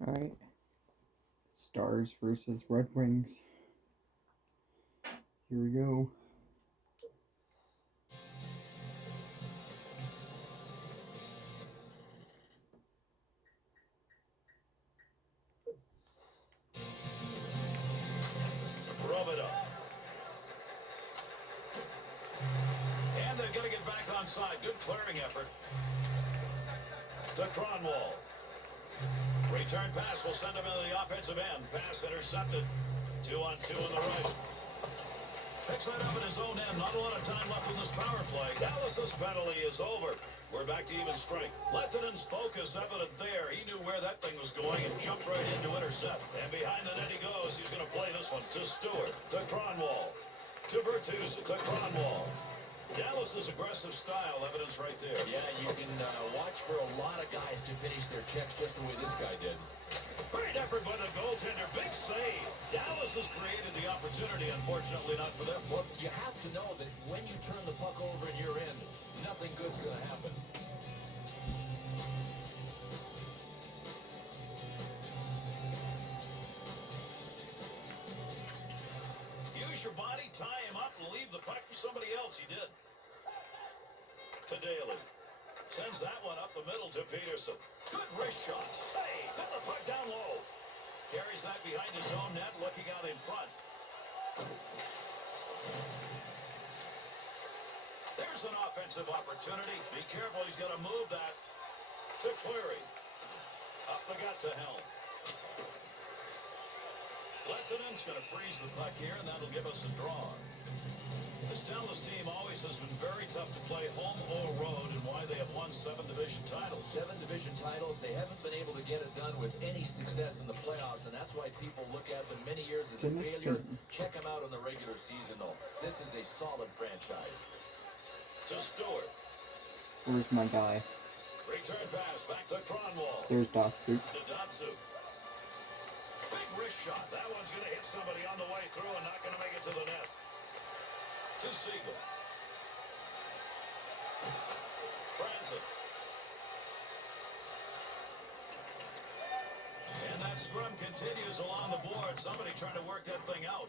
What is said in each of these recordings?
Alright. Stars versus Red Wings. Here we go. And they're going to get back on side. Good clearing effort. To Cronwall. Return pass will send him into the offensive end. Pass intercepted. 2-on-2 in the rush. Picks that up in his own end. Not a lot of time left in this power play. Dallas's penalty is over. We're back to even strength. Lettonen's focus evident there. He knew where that thing was going and jumped right in to intercept. And behind the net he goes. He's going to play this one to Stewart. To Cronwall. To Bertuzzi. To Cronwall. Dallas's aggressive style, evidence right there. Yeah, you can watch for a lot of guys to finish their checks just the way this guy did. Great effort by the goaltender. Big save. Dallas has created the opportunity, unfortunately not for them. Well, you have to know that when you turn the puck over in your end, nothing good's going to happen. Use your body, tie him up, and leave the puck for somebody else. He did. To Daly. Sends that one up the middle to Peterson. Good wrist shot. Save. Hit the puck down low. Carries that behind his own net, looking out in front. There's an offensive opportunity. Be careful, he's going to move that. To Cleary. Up the gut to Helm. Lettonen's going to freeze the puck here, and that'll give us a draw. This Dallas team always has been very tough to play home or road, and why they have won 7 division titles. 7 division titles. They haven't been able to get it done with any success in the playoffs, and that's why people look at them many years as a failure. Check them out in the regular season, though. This is a solid franchise. To Stewart. Where's my guy? Return pass back to Cronwall. There's Datsyuk. To Datsyuk. Big wrist shot. That one's going to hit somebody on the way through and not going to make it to the net. To Siegel. Franzen. And that scrum continues along the board. Somebody trying to work that thing out.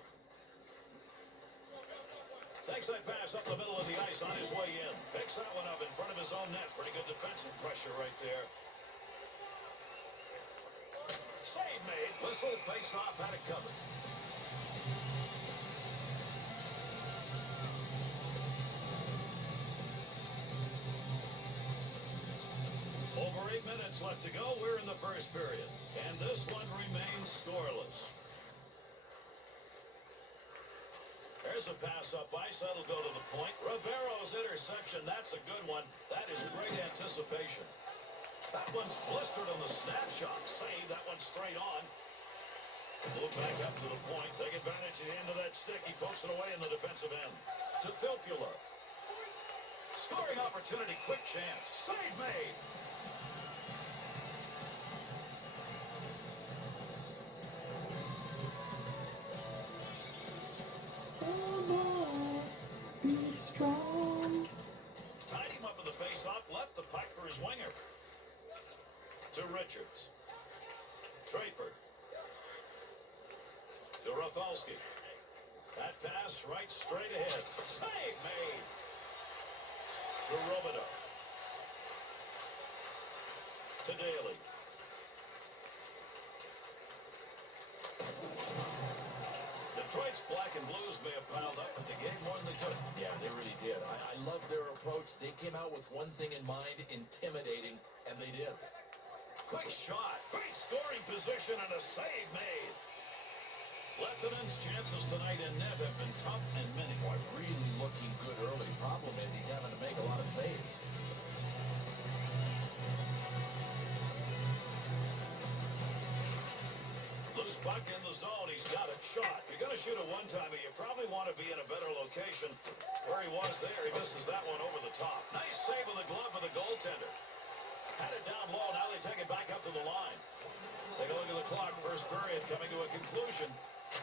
Takes that pass up the middle of the ice on his way in. Picks that one up in front of his own net. Pretty good defensive pressure right there. Save made. Whistle, face off, had it covered. Over 8 minutes left to go. We're in the first period. And this one remains scoreless. There's a pass up ice. That'll go to the point. Ribeiro's interception. That's a good one. That is great anticipation. That one's blistered on the snapshot. Save. That one straight on. Move back up to the point. Take advantage of the end of that stick. He pokes it away in the defensive end. To Filppula. Scoring opportunity. Quick chance. Save made. Be strong. Tied him up in the face-off, left the puck for his winger. To Richards. Draper. To Rothalski. That pass right straight ahead. Save made. To Robidoux. To Daly. Detroit's black and blues may have piled up, but they gave more than they took. Yeah, they really did. I love their approach. They came out with one thing in mind, intimidating, and they did. Quick shot. Great scoring position and a save made. Lettonen's chances tonight in net have been tough and many. Boy, really looking good early. Problem is he's having to make a lot of saves. Loose puck in the zone. He's got it. Shot. If you're going to shoot a one-timer, you probably want to be in a better location. Where he was there, he misses that one over the top. Nice save with the glove of the goaltender. Had it down low. Now they take it back up to the line. Take a look at the clock. First period coming to a conclusion.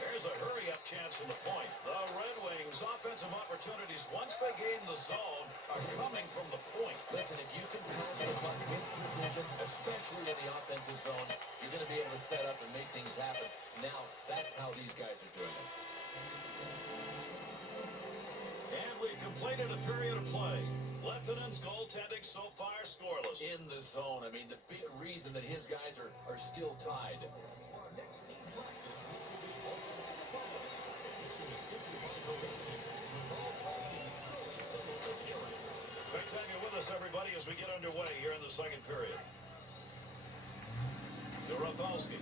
There's a hurry-up chance from the point. The Red Wings' offensive opportunities, once they gain the zone, are coming from the point. Listen, if you can pass the puck with precision, especially especially in the offensive zone. You're going to be able to set up and make things happen. Now, that's how these guys are doing it. And we've completed a period of play. Lieutenant's goaltending so far scoreless. In the zone. I mean, the big reason that his guys are still tied. Great to have you with us, everybody, as we get underway here in the second period. To Rafalski.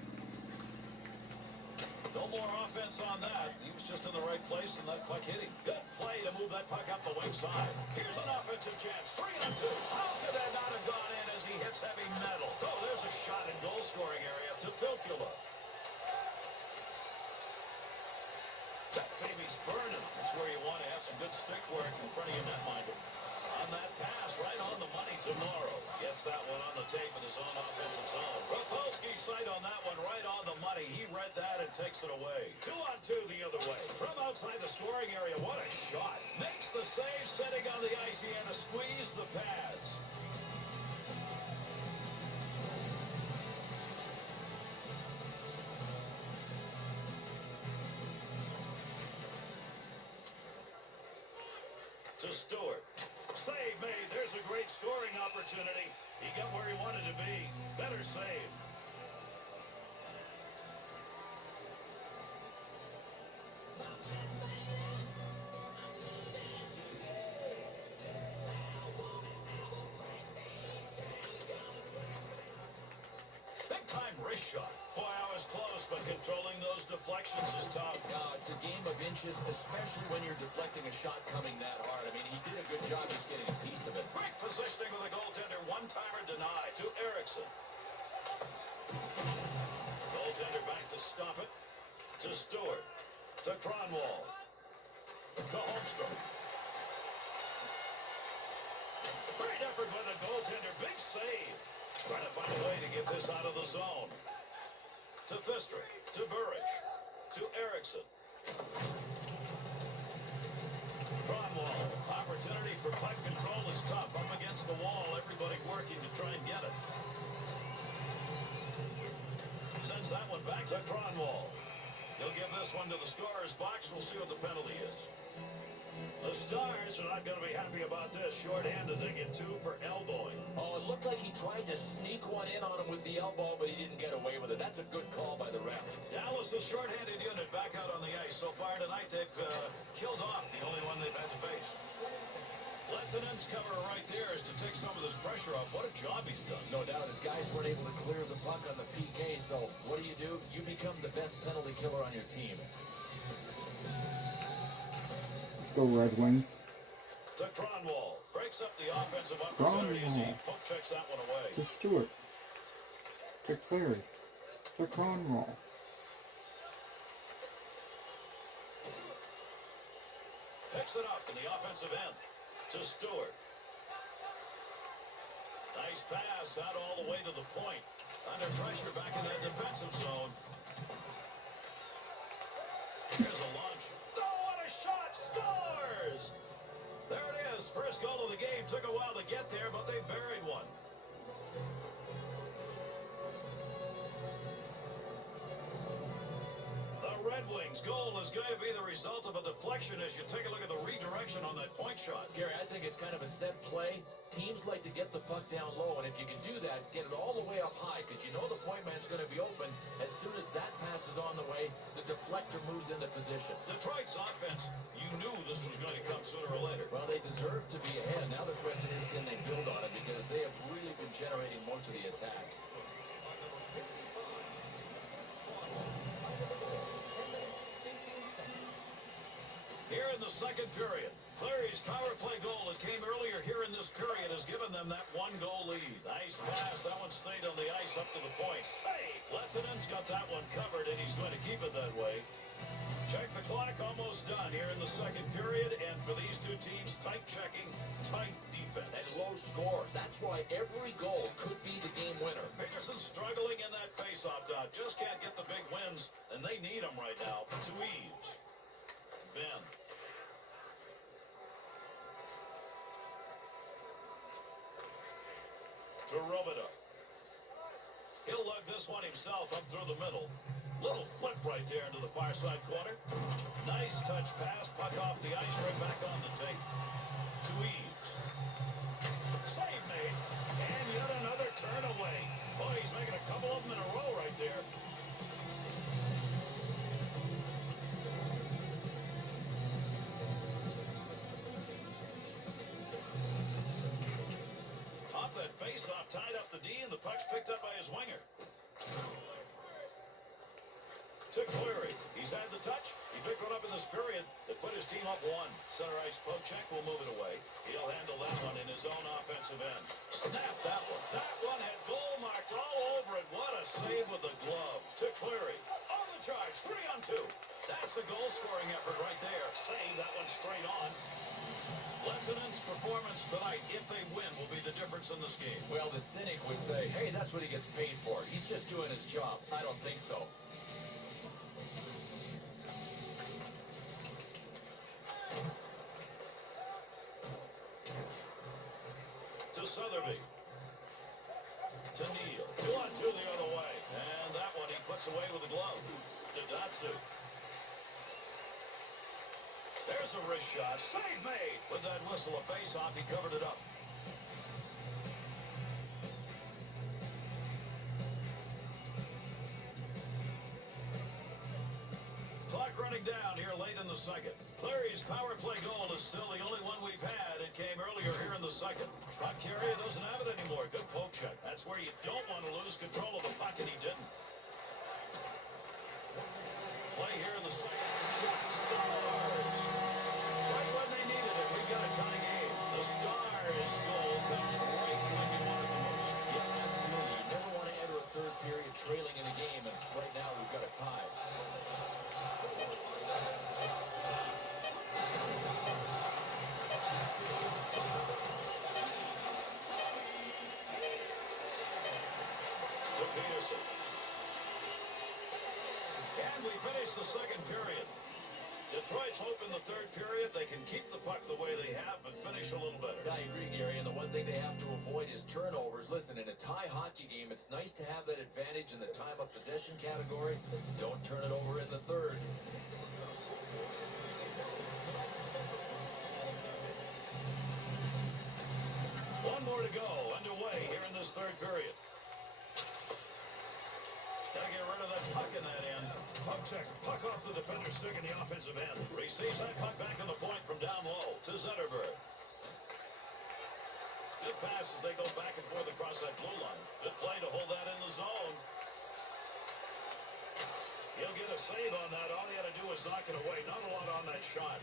No more offense on that. He was just in the right place and that puck hit him. Good play to move that puck up the wing side. Here's an offensive chance. 3-on-2. How could that not have gone in as he hits heavy metal? Oh, there's a shot in goal scoring area to Filppula. That baby's burning. That's where you want to have some good stick work in front of your netminder. On that pass, right on the money to Morrow. Gets that one on the tape in his own offensive zone. Rafalski's sight on that one, right on the money. He read that and takes it away. 2-on-2 the other way. From outside the scoring area, what a shot. Makes the save, sitting on the ice. He had to squeeze the pads. To Stewart. Save made. There's a great scoring opportunity. He got where he wanted to be. Better save. Big time wrist shot. Boy, I was close, but controlling those deflections is tough. It's a game of inches, especially when you're deflecting a shot coming that hard. I mean, he did a good job just getting a piece of it. Great positioning with a goaltender. One-timer denied to Eriksson. Goaltender back to stop it. To Stewart. To Cronwall. To Holmstrom. Great effort by the goaltender. Big save. Trying to find a way to get this out of the zone. To Fister. To Burridge. To Eriksson. Cronwall. Opportunity for puck control is tough. Up against the wall. Everybody working to try and get it. Sends that one back to Cronwall. He'll give this one to the scorer's box. We'll see what the penalty is. The Stars are not going to be happy about this. Short-handed, they get 2 for elbowing. Oh, it looked like he tried to sneak one in on him with the elbow, but he didn't get away with it. That's a good call by the ref. Dallas, the short-handed unit, back out on the ice. So far tonight, they've killed off the only one they've had to face. Lieutenant's cover right there is to take some of this pressure off. What a job he's done. No doubt, his guys weren't able to clear the puck on the PK, so what do? You become the best penalty killer on your team. Let's go Red Wings. To Cronwall. Breaks up the offensive opportunity as he poke checks that one away. To Stewart. To Clary. To Cronwall. Picks it up in the offensive end. To Stewart. Nice pass out all the way to the point. Under pressure back in that defensive zone. Here's a launch. Oh, what a shot! Scores! There it is. First goal of the game. Took a while to get there, but they buried one. The Red Wings goal is going to be the result of a deflection as you take a look at the redirection on that point shot. Gary, I think it's kind of a set play. Teams like to get the puck down low, and if you can do that, get it all the way up high, because you know the point man's going to be open. As soon as that pass is on the way, the deflector moves into position. Detroit's offense, you knew this was going to come sooner or later. Well, they deserve to be ahead. Now the question is, can they build on it, because they have really been generating most of the attack. Here in the second period, Clary's power play goal that came earlier here in this period has given them that 1-goal lead. Nice pass. That one stayed on the ice up to the point. Save! Lieutenant's got that one covered, and he's going to keep it that way. Check the clock. Almost done here in the second period. And for these two teams, tight checking, tight defense. And low score. That's why every goal could be the game winner. Peterson's struggling in that faceoff dot. Just can't get the big wins, and they need them right now. To Eaves. Ben. To Robidoux. He'll lug this one himself up through the middle. Little flip right there into the far side corner. Nice touch pass. Puck off the ice, right back on the tape. To Eves. Save made. And yet another turn away. Boy, he's making a couple of them in a row right there. Off that face-off, tied up the D, and the puck's picked up by his winger. To Cleary. He's had the touch. He picked one up in this period. It put his team up one. Center ice poke check will move it away. He'll handle that one in his own offensive end. Snap that one. That one had goal marked all over it. What a save with the glove. To Cleary. On the charge. 3-on-2. That's the goal-scoring effort right there. Save that one straight on. Lieutenant's performance tonight, if they win, will be the difference in this game. Well, the cynic would say, hey, that's what he gets paid for. He's just doing his job. I don't think so. To Sotheby. To Neal. 2-on-2 the other way. And that one he puts away with a glove. To Datsu. There's a wrist shot. Save made. With that whistle, a face-off, he covered it up. Clock running down here late in the second. Cleary's power play goal is still the only one we've had. It came earlier here in the second. Puck carrier doesn't have it anymore. Good poke check. That's where you don't want to lose control of the puck, and he didn't. Play here in the second. Shot scores! Right when they needed it, we've got a tie game. The Stars' goal comes right when you want it the most. Yeah, absolutely. You never want to enter a third period trailing in a game, and right now we've got a tie. To Peterson. And we finish the second period. Detroit's hope in the third period, they can keep the puck the way they have, but finish a little better. I agree, Gary, and the one thing they have to avoid is turnovers. Listen, in a tie hockey game, it's nice to have that advantage in the time of possession category. Don't turn it over in the third. One more to go, underway here in this third period. Gotta get rid of that puck in that end. Puck check. Puck off the defender's stick in the offensive end. Receives that puck back on the point from down low to Zetterberg. Good pass as they go back and forth across that blue line. Good play to hold that in the zone. He'll get a save on that. All he had to do was knock it away. Not a lot on that shot.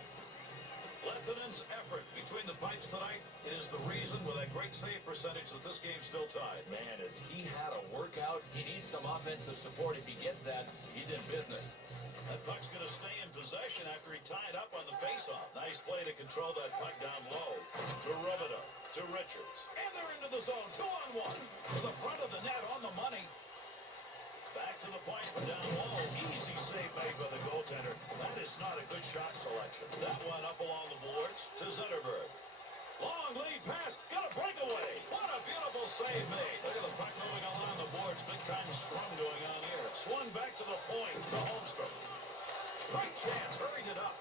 Lieutenant's effort between the pipes tonight, it is the reason with that great save percentage that this game's still tied. Man, as he had a workout, he needs some offensive support. If he gets that, he's in business. That puck's going to stay in possession after he tied up on the faceoff. Nice play to control that puck down low. To Robideau. To Richards. And they're into the zone. 2-on-1. To the front of the net on the money. Back to the point from down low. Easy save made by the goaltender. That is not a good shot selection. That one up along the boards to Zetterberg. Long lead pass. Got a breakaway. What a beautiful save made. Look at the puck moving along the boards. Big time scrum going on here. Swung back to the point to Holmstrom. Great chance. Hurried it up.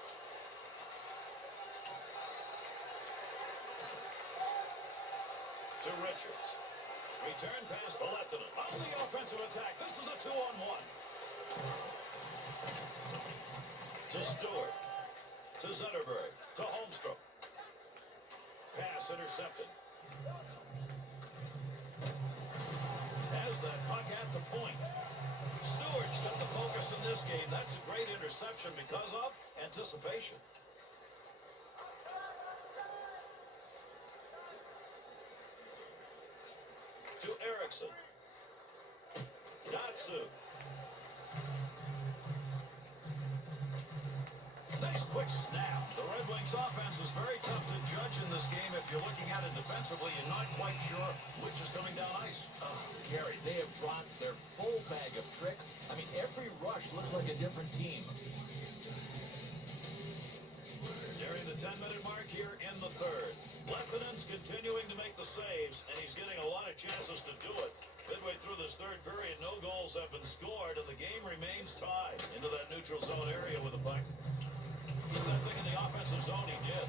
To Richards. Return pass to Lettinen. On the offensive attack. This is a 2-on-1. To Stewart. To Zetterberg. To Holmstrom. Pass intercepted. Has that puck at the point. Stewart's got the focus in this game. That's a great interception because of anticipation. To Erickson. Datsu. Nice quick snap. The Red Wings offense is very tough to judge in this game. If you're looking at it defensively, you're not quite sure which is coming down ice. Gary, they have brought their full bag of tricks. I mean, every rush looks like a different team. Nearing the 10-minute mark here in the third. Lieutenant's continuing to make the saves, and he's getting a lot of chances to do it. Midway through the this third period. No goals have been scored, and the game remains tied. Into that neutral zone area with the puck. Get that thing in the offensive zone. He did.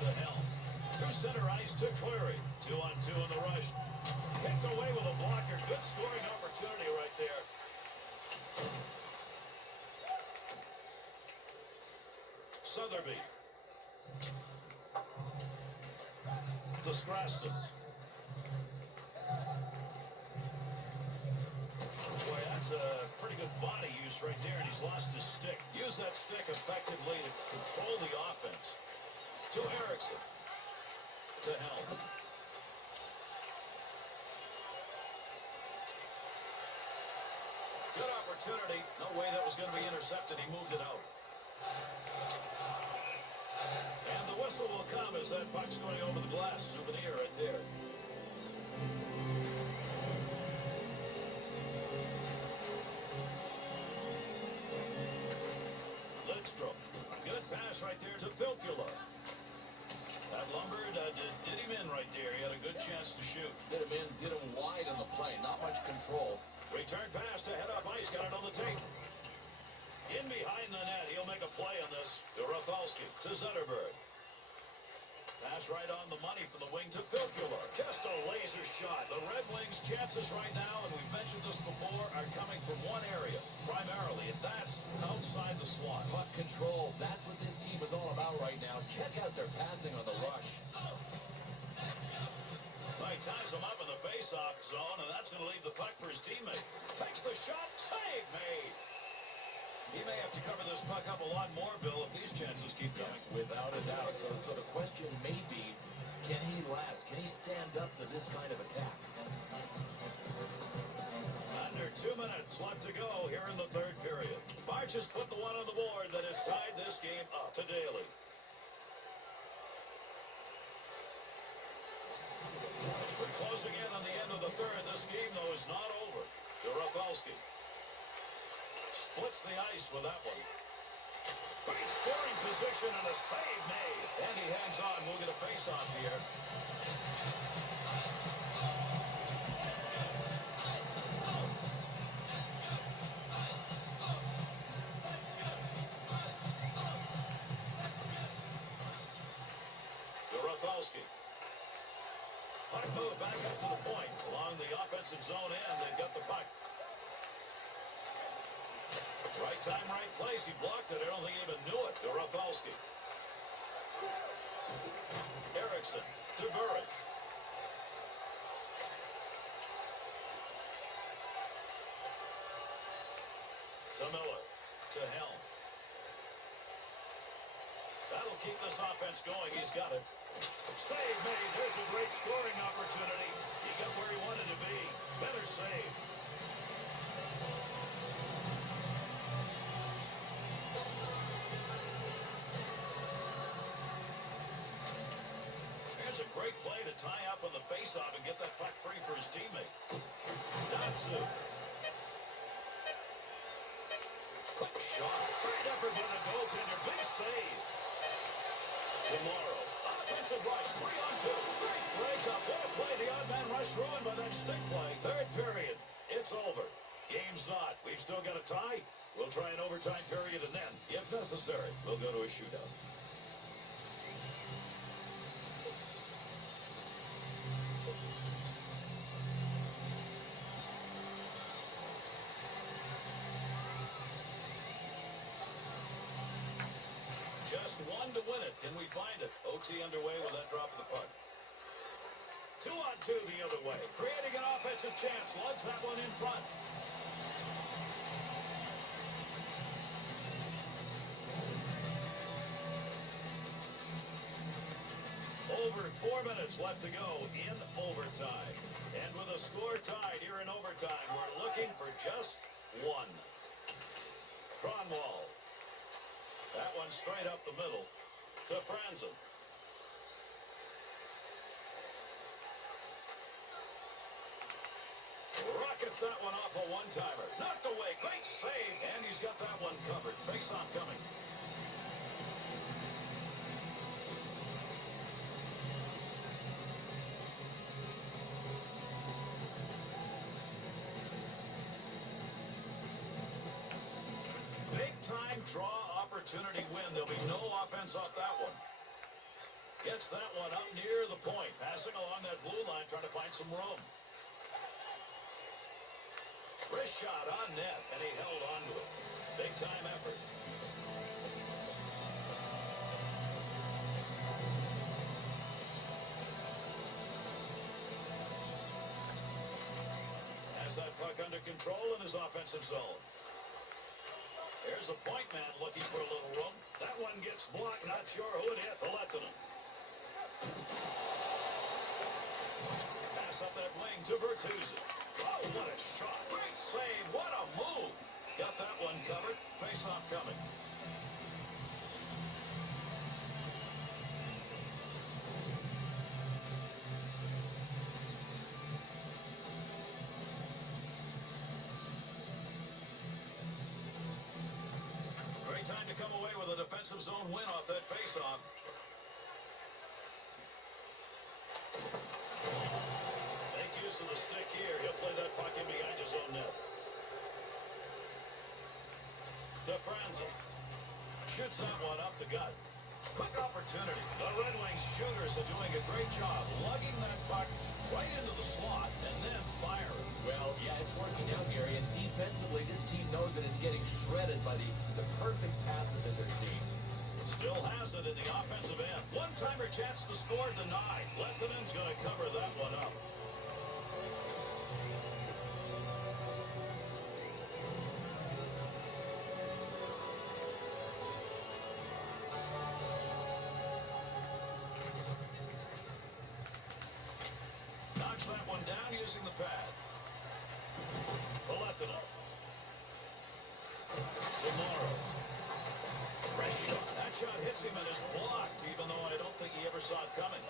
To Helm. Through center ice to Cleary. 2-on-2 in the rush. Kicked away with a blocker. Good scoring opportunity right there. Southerby. To Scraston. Boy, that's a pretty good body use right there, and he's lost his stick. Use that stick effectively to control the offense. To Erickson. To Helm. Good opportunity. No way that was going to be intercepted. He moved it out. And the whistle will come as that puck's going over the glass. Souvenir right there. Lidstrom. Good pass right there to Filppula. That lumbered, did him in right there. He had a good chance to shoot. Did him in, did him wide on the play. Not much control. Return pass to head up ice. Got it on the tape. In behind the net. He'll make a play on this. To Rafalski. To Zetterberg. Pass right on the money from the wing to Filppula. Just a laser shot. The Red Wings' chances right now, and we've mentioned this before, are coming from one area, primarily, and that's outside the slot. Puck control. That's what this team is all about right now. Check out their passing on the rush. He ties him up in the face-off zone, and that's going to leave the puck for his teammate. Takes the shot. Save made. He may have to cover this puck up a lot more, Bill, if these chances keep coming. Without a doubt. So the question may be, can he last? Can he stand up to this kind of attack? Under 2 minutes left to go here in the third period. March has put the one on the board that has tied this game up to Daly. We're closing in on the end of the third. This game, though, is not over. To Rafalski. Splits the ice with that one. Great scoring position and a save made. And he hangs on. We'll get a face-off here. To Rafalski. Puck move back up to the point. Along the offensive zone end, they've got the puck. Right time, right place. He blocked it. I don't think he even knew it. To Rafalski. Erickson to Burridge. To Miller. To Helm. That'll keep this offense going. He's got it. Save made. There's a great scoring opportunity. He got where he wanted to be. Better save. There's a great play to tie up on the faceoff and get that puck free for his teammate. Datsu. Quick shot. Great effort by the goaltender. Big save. Tomorrow. Offensive rush. 3-on-2. Great breakup. What a play. The odd man rush ruined by that stick play. Third period. It's over. Game's not. We've still got a tie. We'll try an overtime period, and then, if necessary, we'll go to a shootout. Just one to win it. Can we find it? OT underway with that drop of the puck. 2-on-2 the other way. Creating an offensive chance. Lugs that one in front. Over 4 minutes left to go in overtime. And with a score tied here in overtime, we're looking for just one. Cronwall. That one straight up the middle to Franzen. Rockets that one off a one-timer. Knocked away. Great save. And he's got that one covered. Face-off coming. draw opportunity win. There'll be no offense off that one. Gets that one up near the point. Passing along that blue line, trying to find some room. Wrist shot on net, and he held on to it. Big time effort. Has that puck under control in his offensive zone. There's the point man looking for a little room. That one gets blocked. Not sure who it hit. Palettinen. Pass up that wing to Bertuzzi. Oh, what a shot. Great save. What a move. Got that one covered. Face-off coming. Great time to come away with a defensive zone win off that face-off. Make use of the stick here. He'll play that puck in behind his own net. DeFranza shoots that one up the gut. Quick opportunity. The Red Wings shooters are doing a great job lugging that puck right into the slot and then firing. Well, yeah, it's working out, Gary, and defensively, this team knows that it's getting shredded by the perfect passes that they're seeing. Still has it in the offensive end. One-timer chance to score denied. Lettinen's going to cover that one up. Knocks that one down using the pad. Palettinen. Tomorrow. That shot hits him and is blocked, even though I don't think he ever saw it coming.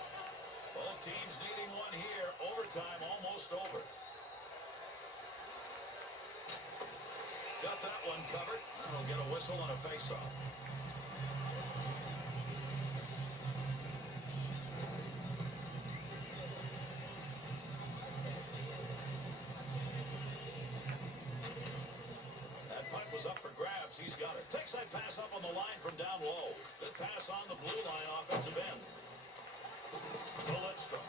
Both teams needing one here. Overtime almost over. Got that one covered. That'll get a whistle and a face-off. Was up for grabs. He's got it. Takes that pass up on the line from down low. Good pass on the blue line offensive end. Lidstrom.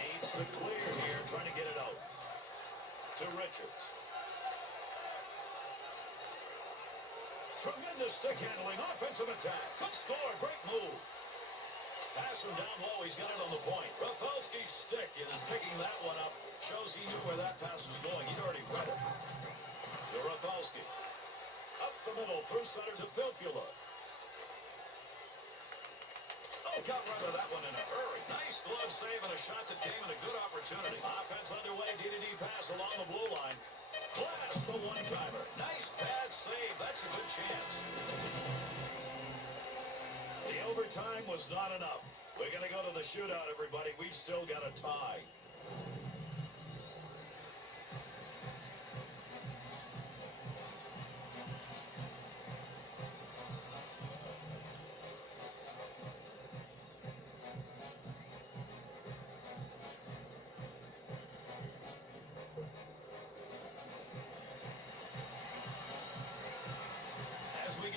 Needs to clear here, trying to get it out. To Richards. Tremendous stick handling, offensive attack. Good score, great move. Pass from down low, he's got it on the point. Rafalski's stick is picking that one up. Shows he knew where that pass was going. He'd already read it. To Rafalski. Up the middle, through center to Filppula. Oh, got rid of that one in a hurry. Nice glove save and a shot that came in a good opportunity. Offense underway, D-to-D pass along the blue line. Blast the one-timer. Nice pad save. That's a good chance. The overtime was not enough. We're going to go to the shootout, everybody. We've still got a tie.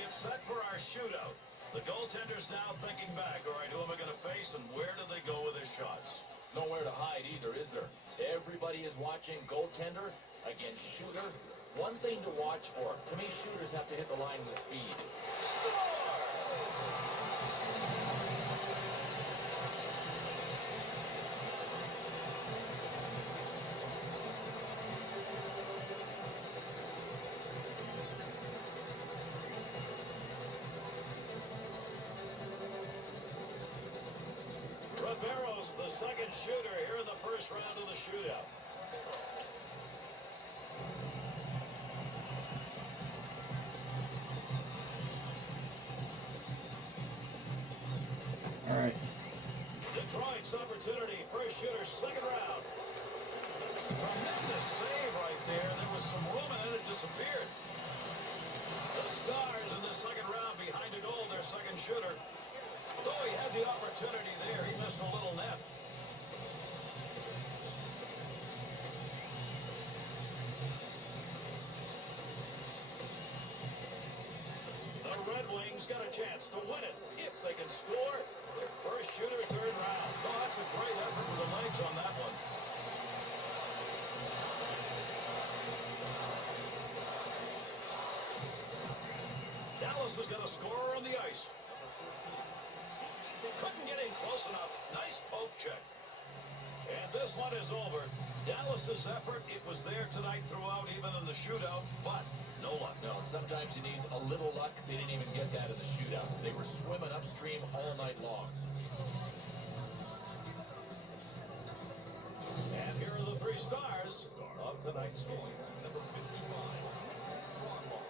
Set for our shootout. The goaltender's now thinking back. All right, who am I going to face and where do they go with their shots? Nowhere to hide either, is there? Everybody is watching goaltender against shooter. One thing to watch for. To me, shooters have to hit the line with speed. Score! The second shooter here in the first round of the shootout. All right. Detroit's opportunity. First shooter, second round. Tremendous save right there. There was some room and then it disappeared. The Stars in the second round behind a goal, their second shooter. Though he had the opportunity there, he missed a little net. team's got a chance to win it if they can score their first shooter third round. Oh, that's a great effort with the legs on that one. Dallas has got a scorer on the ice. Couldn't get in close enough. Nice poke check. And this one is over. Dallas's effort, it was there tonight throughout, even in the shootout, but no luck. No, sometimes you need a little luck. They didn't even get that in the shootout. They were swimming upstream all night long. And here are the three stars of tonight's game. Number 55, Cromwell.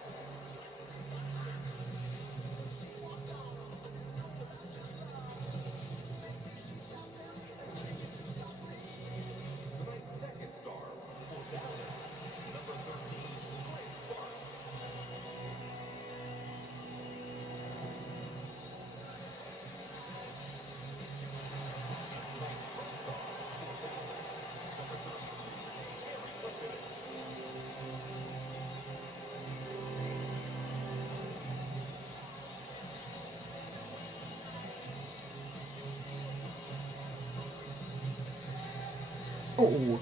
Tonight's second star for Dallas, number 13, Greg Barnes. Tonight's first star for Dallas, number 13, Harry Lippett. Oh.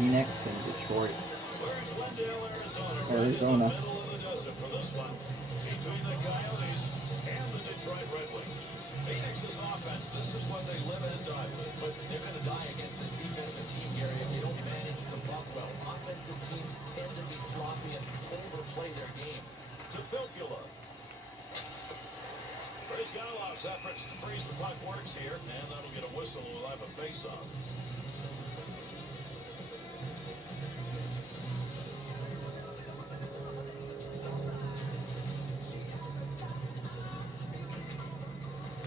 Phoenix and Detroit. Where's Glendale, Arizona? Arizona. Right in the middle of the desert for this one. Between the Coyotes and the Detroit Red Wings. Phoenix's offense, this is what they live and die with. But they're going to die against this defensive team, Gary, if they don't manage the puck well. Offensive teams tend to be sloppy and overplay their game. To Filppula. Brizgalov's efforts to freeze the puck works here, and that'll get a whistle and we'll have a face-off.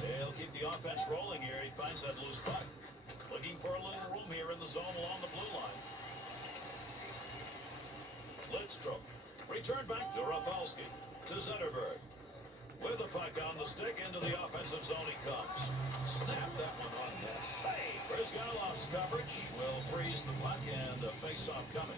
They'll keep the offense rolling here. He finds that loose puck. Looking for a little room here in the zone along the blue line. Lidstrom. Return back to Rafalski. To Zetterberg. With the puck on the stick into the offensive zone he comes. Snap that one on net. Save. Brizgalov's coverage will freeze the puck and a face-off coming.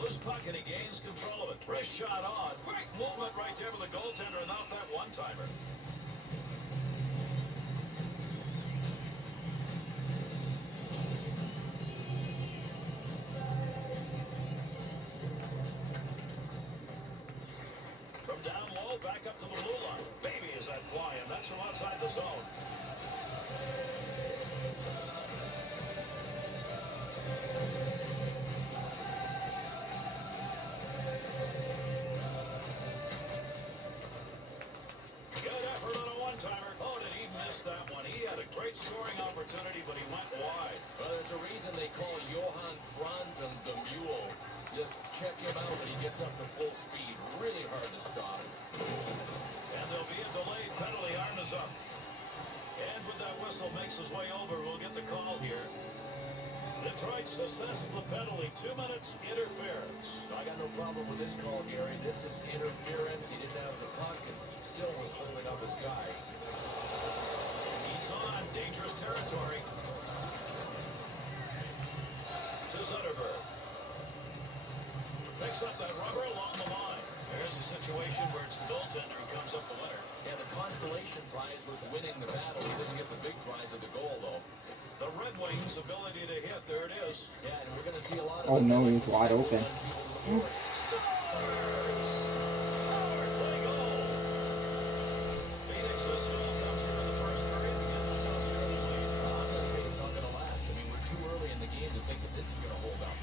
Loose puck and he gains control of it. Wrist shot on. Quick movement right there with the goaltender and off that one-timer. From down low, back up to the blue line. Baby, is that flying. That's from outside the zone. Good effort on a one-timer. Oh, did he miss that one? He had a great scoring opportunity, but he went wide. Well, there's a reason they call Johan Franzen the Mule. Just check him out when he gets up to full speed. Really hard to stop. And there'll be a delayed penalty. Arm is up. And with that whistle makes his way over, we'll get the call here. Detroit's assessed the penalty. 2 minutes interference. I got no problem with this call, Gary. This is interference. He didn't have the puck and still was holding up his guy. He's on dangerous territory. To Zetterberg. Picks up that rubber along the line. There's a situation where it's the goaltender who comes up the winner. Yeah, the consolation prize was winning the battle. He doesn't get the big prize of the goal, though. The Red Wings' ability to hit, there it is. Yeah, and we're going to see a lot of... Oh no, he's wide open. Power play goal. Phoenix as well comes through in the first period to get themselves an early lead. I'm going to say it's not going to last. I mean, we're too early in the game to think that this is going to hold up.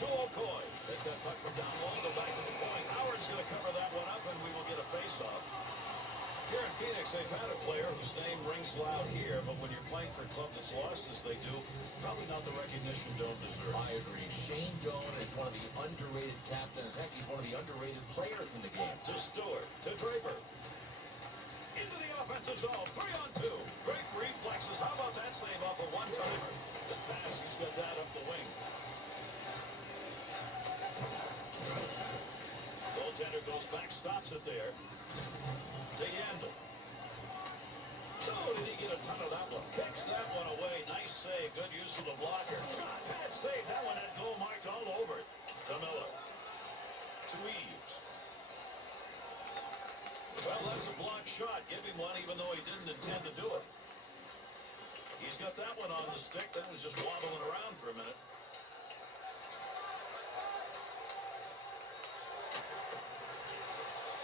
To Okoye. Take that puck from down low, go back to the point. Howard's going to cover that one up, and we will get a face-off. Here in Phoenix, they've had a player whose name rings loud here, but when you're playing for a club that's lost as they do, probably not the recognition Doan deserves. I agree. Shane Doan is one of the underrated captains. Heck, he's one of the underrated players in the game. To Stewart, to Draper. Into the offensive zone, 3-on-2. Great reflexes. How about that save off a one-timer? Good pass, he's got that up the wing. Goaltender goes back, stops it there. To Yandel. Oh, did he get a ton of that one? Kicks that one away. Nice save. Good use of the blocker. Shot. Pad save. That one had goal marked all over it. To Miller. To Eaves. Well, that's a blocked shot. Give him one even though he didn't intend to do it. He's got that one on the stick. That was just wobbling around for a minute.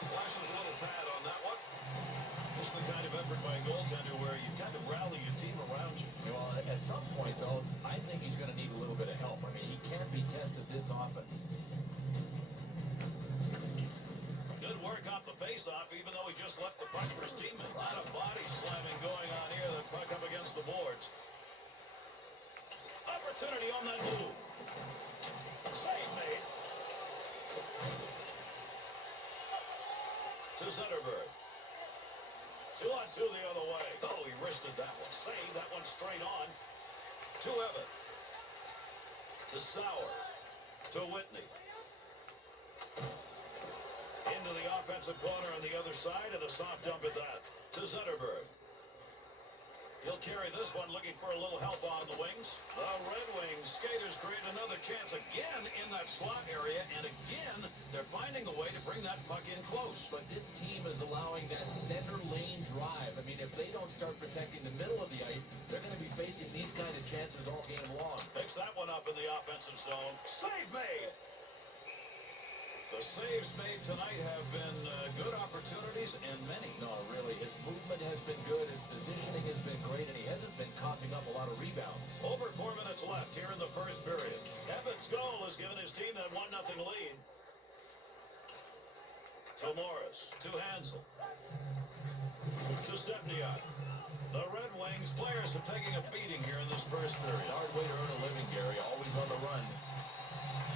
Flashes a little pad on that one. This is the kind of effort by a goaltender where you kind of rally your team around you. Well, at some point, though, I think he's going to need a little bit of help. I mean, he can't be tested this often. Good work off the face-off, even though he just left the puck for his teammate. A lot of body slamming going on here. The puck up against the boards. Opportunity on that move. Save made. To Zetterberg. 2-on-2 the other way. Oh, he wristed that one. Save that one straight on. To Evan. To Sauer. To Whitney. Into the offensive corner on the other side, and a soft dump at that. To Zetterberg. He'll carry this one, looking for a little help on the wings. The Red Wings skaters create another chance again in that slot area, and again, they're finding a way to bring that puck in close. But this team is allowing that center lane drive. I mean, if they don't start protecting the middle of the ice, they're going to be facing these kind of chances all game long. Picks that one up in the offensive zone. Save made! The saves made tonight have been good opportunities and many. No, really, his movement has been good, his positioning has been great, and he hasn't been coughing up a lot of rebounds. Over 4 minutes left here in the first period. Evan's goal has given his team that 1-0 lead. To Morris, to Hansel, to Stepniak. The Red Wings players are taking a beating here in this first period. Hard way to earn a living, Gary, always on the run.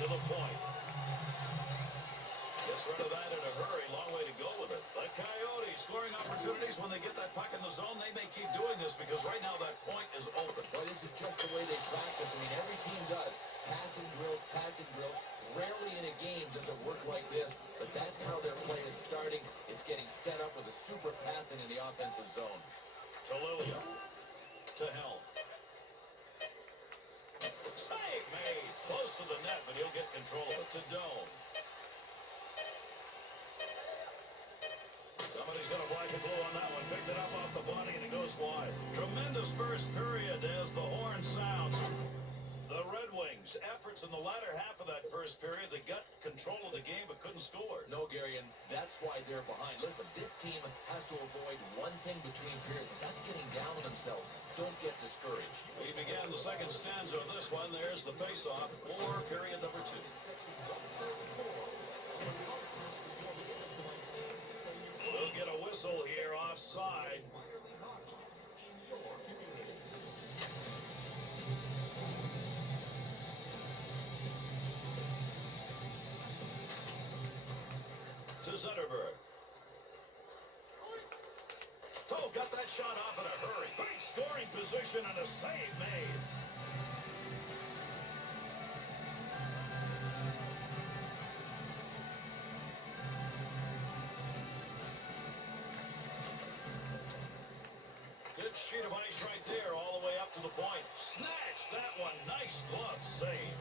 To the point. Gets rid of that in a hurry. Long way to go with it. The Coyotes scoring opportunities when they get that puck in the zone. They may keep doing this because right now that point is open. But this is just the way they practice. I mean, every team does. Passing drills, passing drills. Rarely in a game does it work like this, but that's how their play is starting. It's getting set up with a super passing in the offensive zone. To Lilia. To Helm. Save made. Close to the net, but he'll get control of it. To Doan. Somebody's going to black and blue on that one. Picked it up off the body, and it goes wide. Tremendous first period as the horn sounds. The Red Wings' efforts in the latter half of that first period, they got control of the game but couldn't score. No, Gary, and that's why they're behind. Listen, this team has to avoid one thing between periods, and that's getting down on themselves. Don't get discouraged. We began the second stanza of this one. There's the face-off for period number 2. We'll get a whistle here offside. Oh, got that shot off in a hurry. Great scoring position and a save made. Good sheet of ice right there, all the way up to the point. Snatch that one. Nice glove save.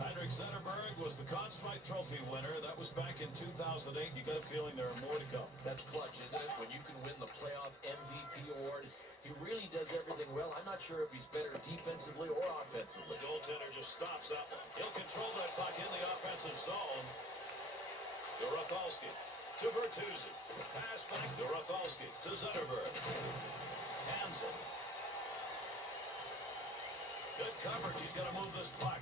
Heinrich Zetterberg was the Conn Smythe Trophy winner. That was back in 2008. You got a feeling there are more to come. That's clutch, isn't it? When you can win the playoff MVP award, he really does everything well. I'm not sure if he's better defensively or offensively. The goaltender just stops that one. He'll control that puck in the offensive zone. To Rafalski. To Bertuzzi. Pass back to Rafalski. To Zetterberg. Hansen. Good coverage. He's got to move this puck.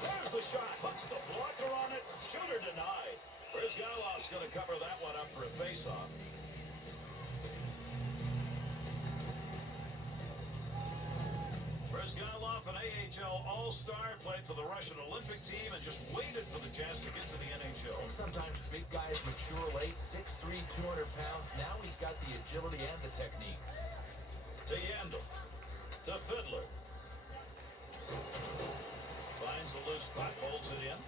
There's the shot. Puts the blocker on it. Shooter denied. Brizgalov's going to cover that one up for a face-off. Brizgalov, an AHL All-Star, played for the Russian Olympic team and just waited for the chance to get to the NHL. Sometimes big guys mature late, 6'3", 200 pounds. Now he's got the agility and the technique. To Yandel. To Fiddler. Finds the loose puck, holds it in.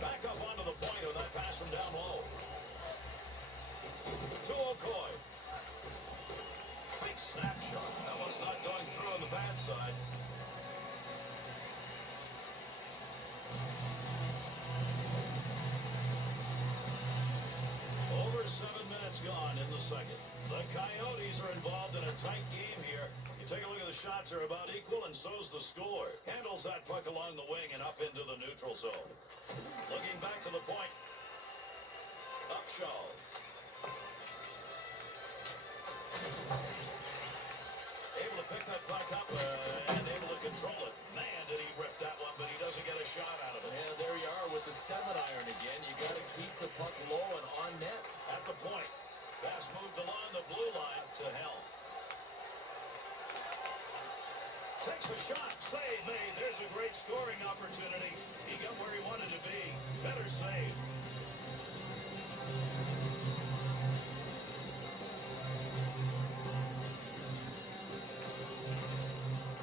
Back up onto the point with that pass from down low. To Okoye. Big snapshot. That one's not going through on the bad side. Over 7 minutes gone in the second. The Coyotes are involved in a tight game here. You take a look at the shots are about equal, and so's the score. Handles that puck along the wing and up into the neutral zone. Looking back to the point. Upshaw. Able to pick that puck up and able to control it. Man, did he rip that one, but he doesn't get a shot out of it. And there you are with the 7-iron again. You got to keep the puck low and on net. At the point. Pass moved along the blue line to Helm. Takes a shot. Save made. There's a great scoring opportunity. He got where he wanted to be. Better save.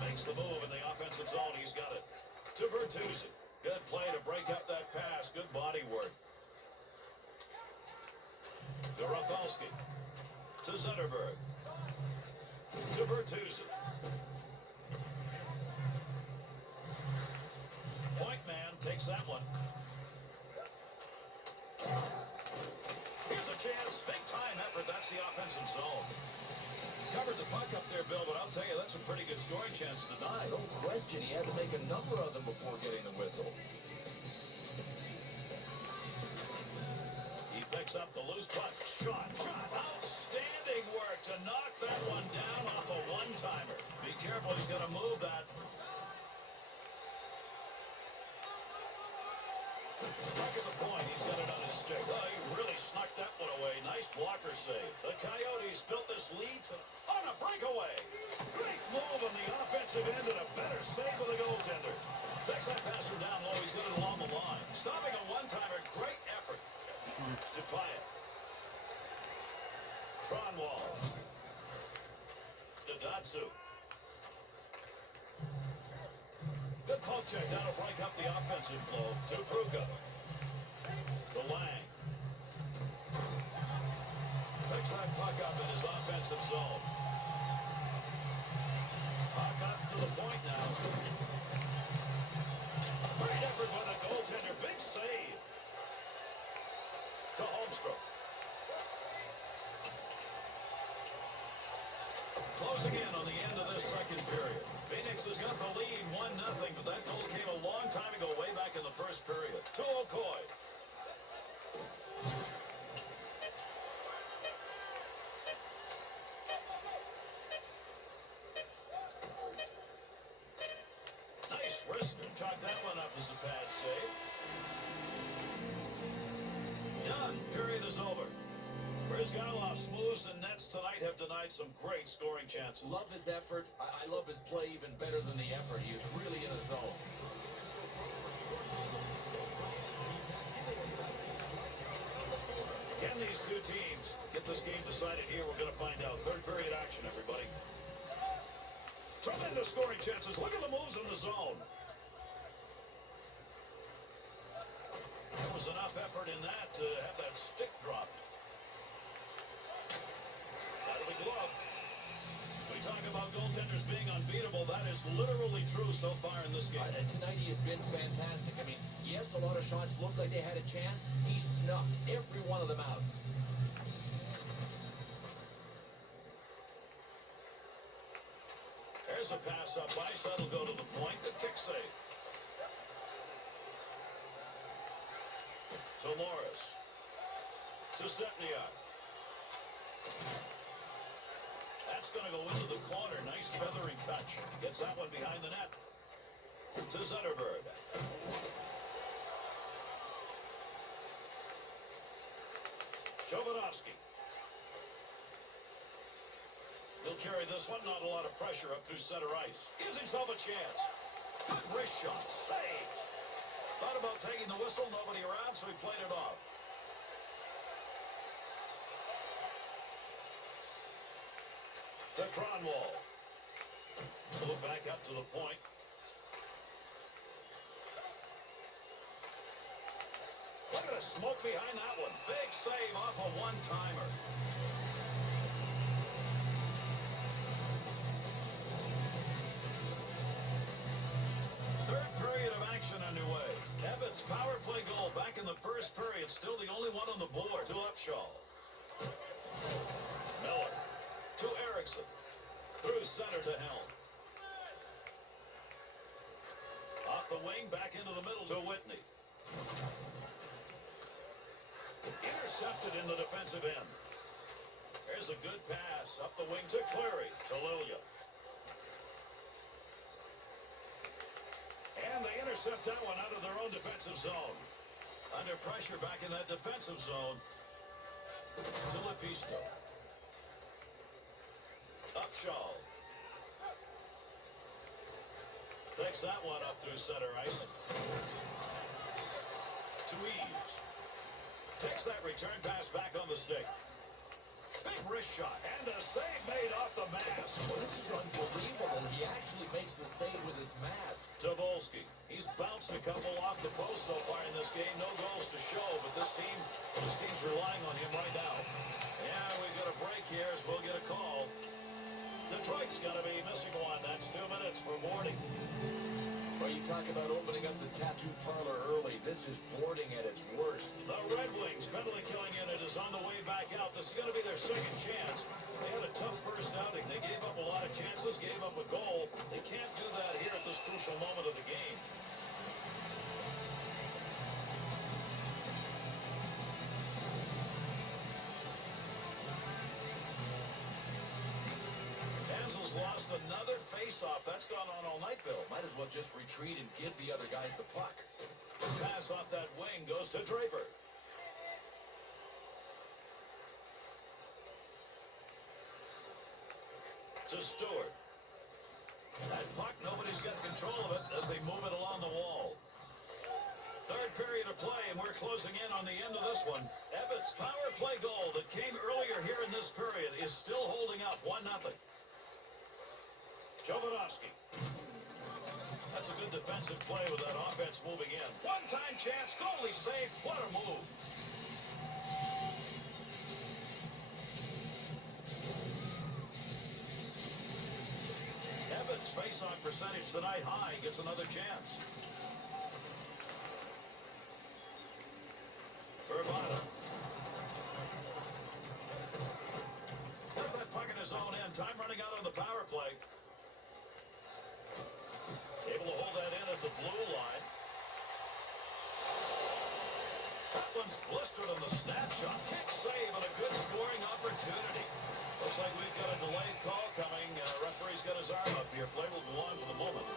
Makes the move in the offensive zone. He's got it. To Bertuzzi. Good play to break up that pass. Good body work. To Rafalski. To Zetterberg. To Bertuzzi. Point man takes that one. Here's a chance. Big time effort. That's the offensive zone. Covered the puck up there, Bill, but I'll tell you, that's a pretty good scoring chance denied. No question. He had to make a number of them before getting the whistle. He picks up the loose puck. Shot. Outstanding work to knock that one down off a one-timer. Be careful. He's going to move that. Back at the point, he's got it on his stick. Oh, he really snuck that one away. Nice blocker save. The Coyotes built this lead on a breakaway. Great move on the offensive end and a better save with the goaltender. Takes that pass from down low. He's got it along the line. Stopping a one-timer. Great effort. To Pyatt. Cronwall. To Datsu. Good poke check. That'll break up the offensive flow. To Kruka. To Lang. Picks that puck up in his offensive zone. Puck up to the point now. Great effort by the goaltender. Big save. To Holmstrom. Closing in on the end of this second period. Phoenix has got the lead 1-0, but that goal came a long time ago, way back in the first period. To Okoye. Nice wrist. Chalk that one up as a pad save. Done. Period is over. Brizgalov smooths the nets tonight, have denied some great scoring chances. Love his effort. I love his play even better than the effort. He is really in a zone. Can these two teams get this game decided here? We're going to find out. Third period action, everybody. Tremendous scoring chances. Look at the moves in the zone. There was enough effort in that to have that stick dropped. Out of the glove. We talk about goaltenders being unbeatable. That is literally true so far in this game. Tonight he has been fantastic. I mean, yes, a lot of shots looked like they had a chance. He snuffed every one of them out. There's a pass up ice. That'll go to the point. The kick save. To Morris. To Stepniak. That's going to go into the corner. Nice feathery touch. Gets that one behind the net. To Zetterberg. Jovanovski. He'll carry this one. Not a lot of pressure up through center ice. Gives himself a chance. Good wrist shot. Save. Thought about taking the whistle. Nobody around, so he played it off. To Cronwall. Move back up to the point. Look at the smoke behind that one. Big save off a one-timer. Third period of action underway. Evatt's power play goal back in the first period. Still the only one on the board. To Upshaw. Miller. To Erickson. Through center to Helm. Off the wing, back into the middle to Whitney. Intercepted in the defensive end. There's a good pass up the wing to Cleary. To Lilia. And they intercept that one out of their own defensive zone. Under pressure back in that defensive zone. To Lepisto. Upshaw. Takes that one up through center ice. To Eaves. Takes that return pass back on the stick. Big wrist shot. And a save made off the mask. Well, this is unbelievable. He actually makes the save with his mask. Tobolski. He's bounced a couple off the post so far in this game. No goals to show, but this team's relying on him right now. Yeah, we've got a break here, so we'll get a call. Detroit's going to be missing one. That's 2 minutes for boarding. Well, you talk about opening up the tattoo parlor early. This is boarding at its worst. The Red Wings penalty killing unit is on the way back out. This is going to be their second chance. They had a tough first outing. They gave up a lot of chances, gave up a goal. They can't do that here at this crucial moment of the game. Lost another face-off. That's gone on all night, Bill. Might as well just retreat and give the other guys the puck. The pass off that wing goes to Draper. To Stewart. That puck, nobody's got control of it as they move it along the wall. Third period of play, and we're closing in on the end of this one. Evatt's power play goal that came earlier here in this period is still holding up 1-0. Jovanovski. That's a good defensive play with that offense moving in. One-time chance, goalie saved. What a move. Evatt's face-on percentage tonight high. Gets another chance. Urbana. Got that puck in his own end. Time running out on the power play. Able to hold that in at the blue line. That one's blistered on the snapshot. Kick save and a good scoring opportunity. Looks like we've got a delayed call coming. Referee's got his arm up here. Play will go on for the moment.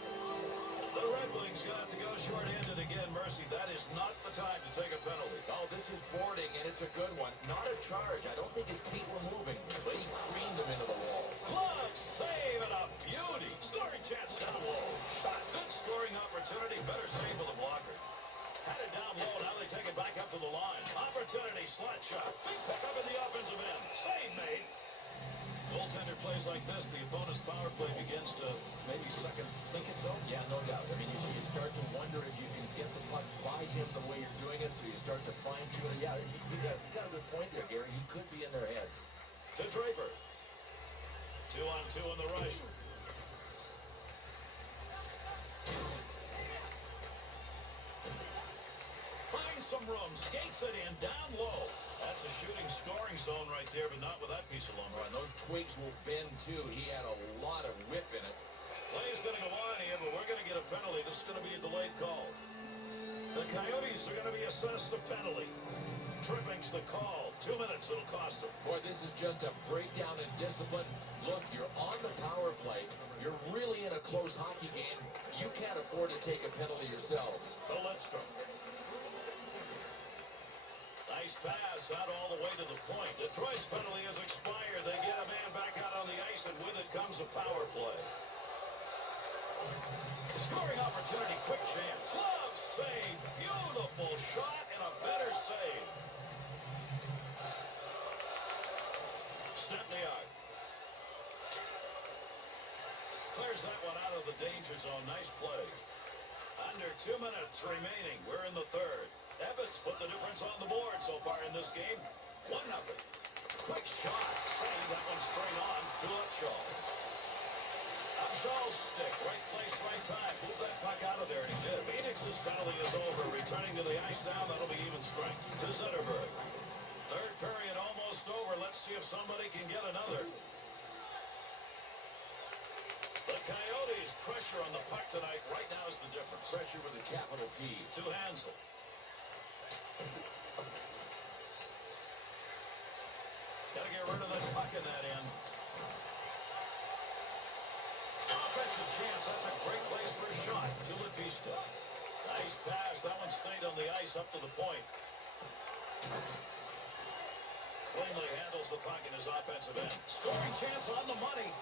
The Red Wings got to go short-handed again. Mercy, that is not the time to take a penalty. Oh, this is boarding, and it's a good one. Not a charge. I don't think his feet were moving, but he creamed them into the wall. Glove save and a beauty. Scoring chance down low. Shot. Good scoring opportunity. Better save with the blocker. Had it down low. Now they take it back up to the line. Opportunity, slot shot. Big pickup in the offensive end. Save made. Goaltender plays like this, the opponent's power play begins to maybe second think itself. Yeah, no doubt. I mean, you start to wonder if you can get the puck by him the way you're doing it, so you start to fine-tune it. Yeah, you got a good point there, Gary. He could be in their heads. To Draper. 2-on-2 in the rush. Finds some room, skates it in, down low. That's a shooting scoring zone right there, but not with that piece of lumber. And those twigs will bend, too. He had a lot of whip in it. Play's going to go on here, but we're going to get a penalty. This is going to be a delayed call. The Coyotes are going to be assessed a penalty. Tripping's the call. 2 minutes, it'll cost them. Boy, this is just a breakdown in discipline. Look, you're on the power play. You're really in a close hockey game. You can't afford to take a penalty yourselves. To Lidstrom. Nice pass out all the way to the point. Detroit's penalty has expired. They get a man back out on the ice, and with it comes a power play. Scoring opportunity, quick chance. Glove save. Beautiful shot and a better save. Stepniak. Clears that one out of the danger zone. Nice play. Under 2 minutes remaining. We're in the third. Evans put the difference on the board so far in this game. 1-0. Quick shot. Save that one straight on to Upshaw. Upshaw's stick. Right place, right time. Move that puck out of there, and he did. Phoenix's penalty is over. Returning to the ice now. That'll be even strength to Zetterberg. Third period almost over. Let's see if somebody can get another. The Coyotes' pressure on the puck tonight right now is the difference. Pressure with a capital P. To Hansel. Got to get rid of that puck in that end. Offensive chance. That's a great place for a shot. To Lepista. Nice pass. That one stayed on the ice up to the point. Cleanly handles the puck in his offensive end. Scoring chance on the money.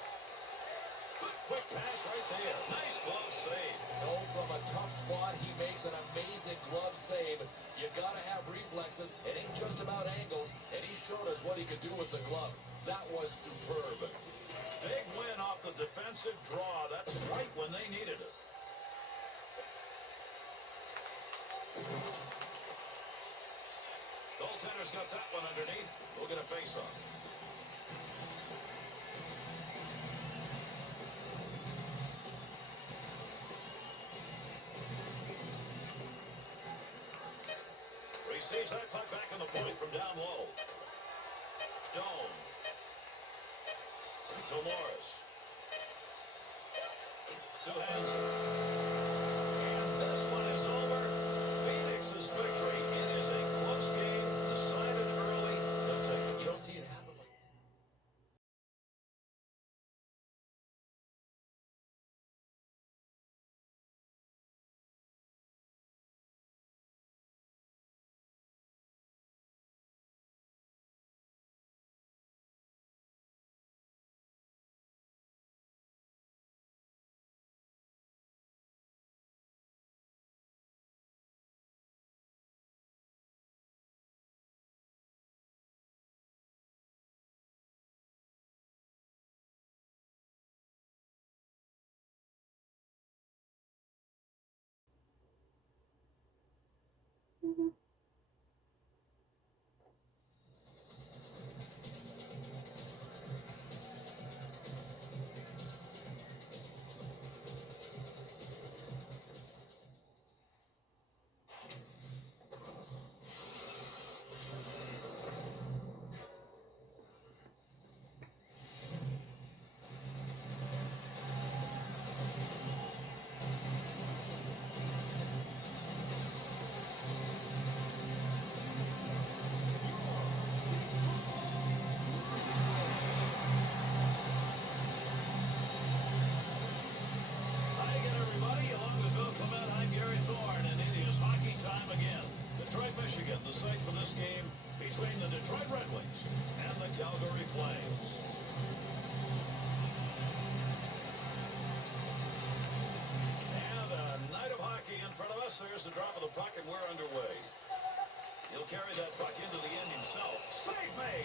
Good quick pass right there. Nice glove save. No, from a tough spot, he makes an amazing glove save. You got to have reflexes. It ain't just about angles, and he showed us what he could do with the glove. That was superb. Big win off the defensive draw. That's right when they needed it. Goaltender's got that one underneath. We'll get a face-off. Receives that puck back on the point from down low. Dome. To Morris. To Hansen. And this one is over. Phoenix's victory. It is a close game. Decided early. They'll take it. You don't see it happen like Michigan, the site for this game between the Detroit Red Wings and the Calgary Flames. And a night of hockey in front of us. There's the drop of the puck, and we're underway. He'll carry that puck into the end himself. Save made.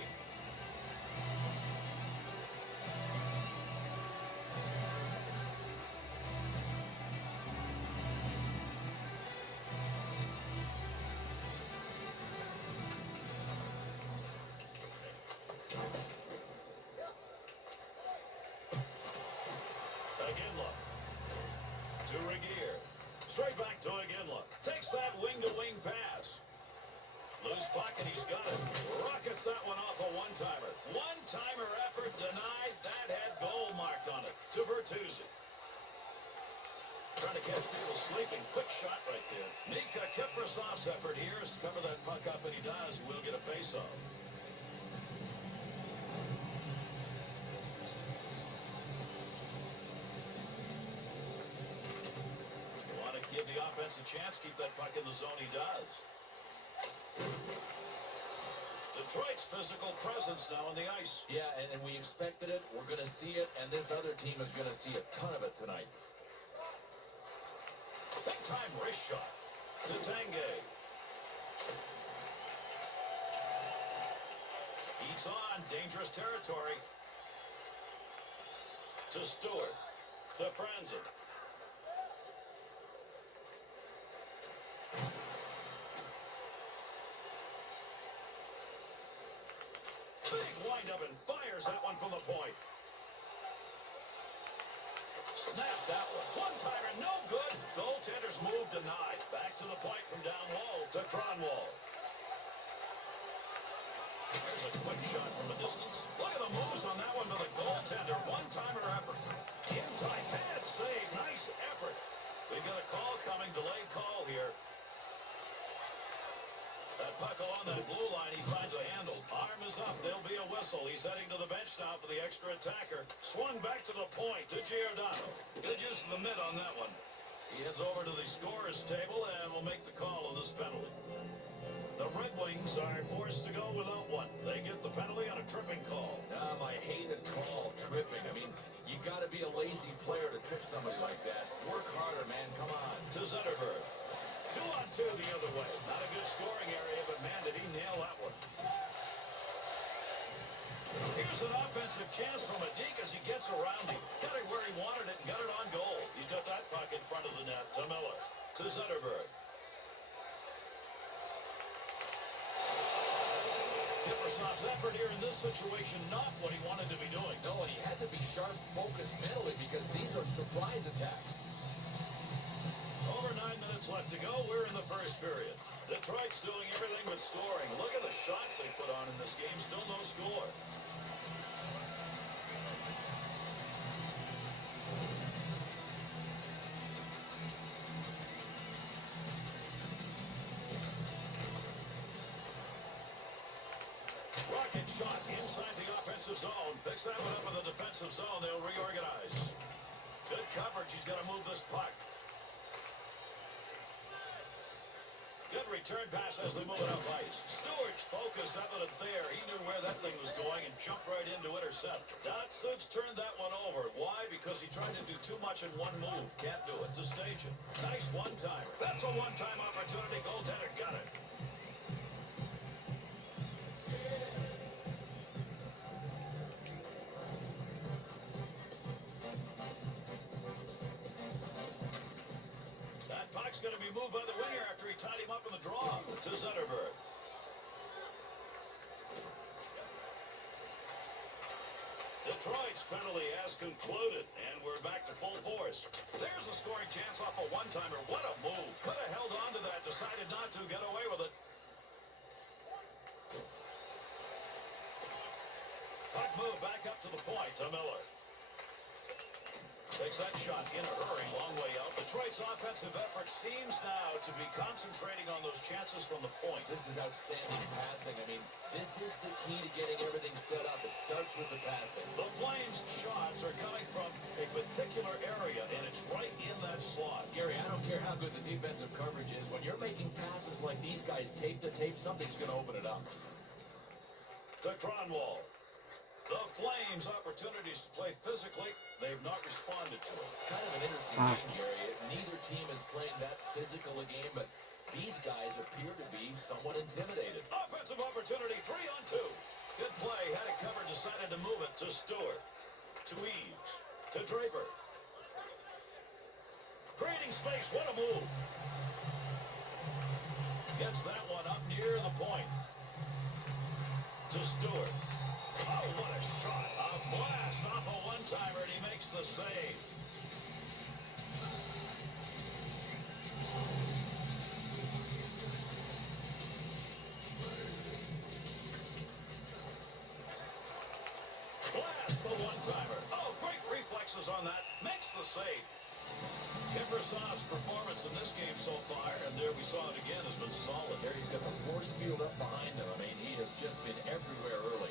Iginla. To Regier. Straight back to Iginla. Takes that wing-to-wing pass. Loose puck, and he's got it. Rockets that one off a one-timer. One-timer effort denied. That had goal marked on it. To Bertuzzi. Trying to catch people sleeping. Quick shot right there. Mika Kiprasov's effort here is to cover that puck up, and he does. He will get a face-off. Want to give the offense a chance, keep that puck in the zone. He does. Detroit's physical presence now on the ice. Yeah, and we expected it. We're going to see it, and this other team is going to see a ton of it tonight. Big-time wrist shot to Tanguay. He's on dangerous territory. To Stewart. To Franzen. Big windup and fires that one from the point. Snap that one. One-timer, no good. Goaltender's move denied. Back to the point from down low to Cronwall. There's a quick shot from a distance. Look at the moves on that one to the goaltender. One-timer effort. In tight. Bad save. Nice effort. We got a call coming. Delayed call here. That puck along that blue line, he finds a handle. Arm is up. There'll be a whistle. He's heading to the bench now for the extra attacker. Swung back to the point to Giordano. Good use of the mid on that one. He heads over to the scorer's table and will make the call on this penalty. The Red Wings are forced to go without one. They get the penalty on a tripping call. My hated call, tripping. I mean, you got to be a lazy player to trip somebody like that. Work harder, man. Come on. To Zetterberg. 2-on-2 the other way. Not a good scoring area, but man, did he nail that one. Here's an offensive chance from Adik as he gets around him. Got it where he wanted it and got it on goal. He's got that puck in front of the net. To Miller. To Zetterberg. Kiprasov's effort here in this situation, not what he wanted to be doing. No, and he had to be sharp, focused mentally because these are surprise attacks. Over 9 minutes left to go. We're in the first period. Detroit's doing everything but scoring. Look at the shots they put on in this game. Still no score. Rocket shot inside the offensive zone. Picks that one up in the defensive zone. They'll reorganize. Good coverage. He's got to move this puck. Good return pass as they move it up ice. Stewart's focus evident there. He knew where that thing was going and jumped right in to intercept. Datsuns turned that one over. Why? Because he tried to do too much in one move. Can't do it. To stage it. Nice one-timer. That's a one-time opportunity. Goaltender got it. Puck's going to be moved by the winger after he tied him up in the draw. To Zetterberg. Detroit's penalty has concluded, and we're back to full force. There's a scoring chance off a one-timer. What a move. Could have held on to that, decided not to, get away with it. Puck move back up to the point to Miller. Takes that shot in a hurry, long way out. Detroit's offensive effort seems now to be concentrating on those chances from the point. This is outstanding passing. I mean, this is the key to getting everything set up. It starts with the passing. The Flames' shots are coming from a particular area, and it's right in that slot. Gary, I don't care how good the defensive coverage is. When you're making passes like these guys tape to tape, something's going to open it up. To Cronwall. The Flames' opportunities to play physically, they've not responded to it. Kind of an interesting game, Gary. Neither team is playing that physical a game, but These guys appear to be somewhat intimidated. Offensive opportunity, 3-on-2. Good play, had it covered, decided to move it to Stewart. To Eves. To Draper. Creating space, what a move. Gets that one up near the point. To Stewart. Oh, what a shot. A blast off a one-timer, and he makes the save. Blast the one-timer. Oh, great reflexes on that. Makes the save. Kiprusoff's performance in this game so far, and there we saw it again, has been solid. There he's got the force field up behind him. I mean, he has just been everywhere early.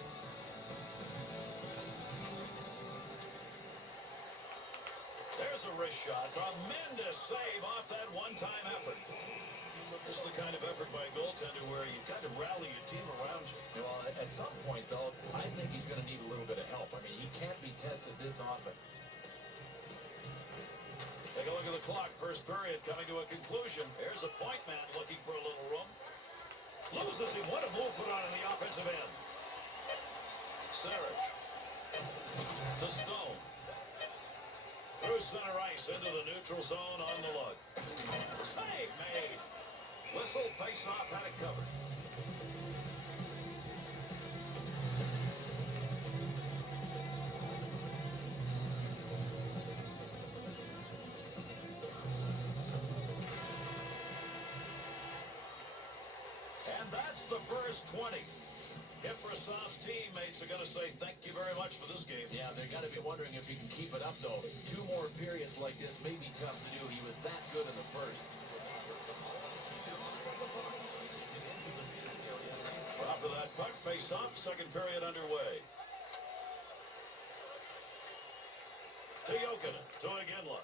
There's a wrist shot. Tremendous save off that one-time effort. This is the kind of effort by a goaltender where you've got to rally your team around you. Well, at some point, though, I think he's going to need a little bit of help. I mean, he can't be tested this often. Take a look at the clock. First period coming to a conclusion. Here's a point man looking for a little room. Loses him. What a move put on in the offensive end. Sarich. To Stone. Through center ice into the neutral zone on the lug. Save made. Whistle, face off, had it covered. And that's the first 20. Kiprusoff's teammates are going to say thank you very much for this game. Yeah, they're going to be wondering if he can keep it up, though. 2 more periods like this may be tough to do. He was that good in the first. After that puck face-off, second period underway. To Jokinen, to Iginla.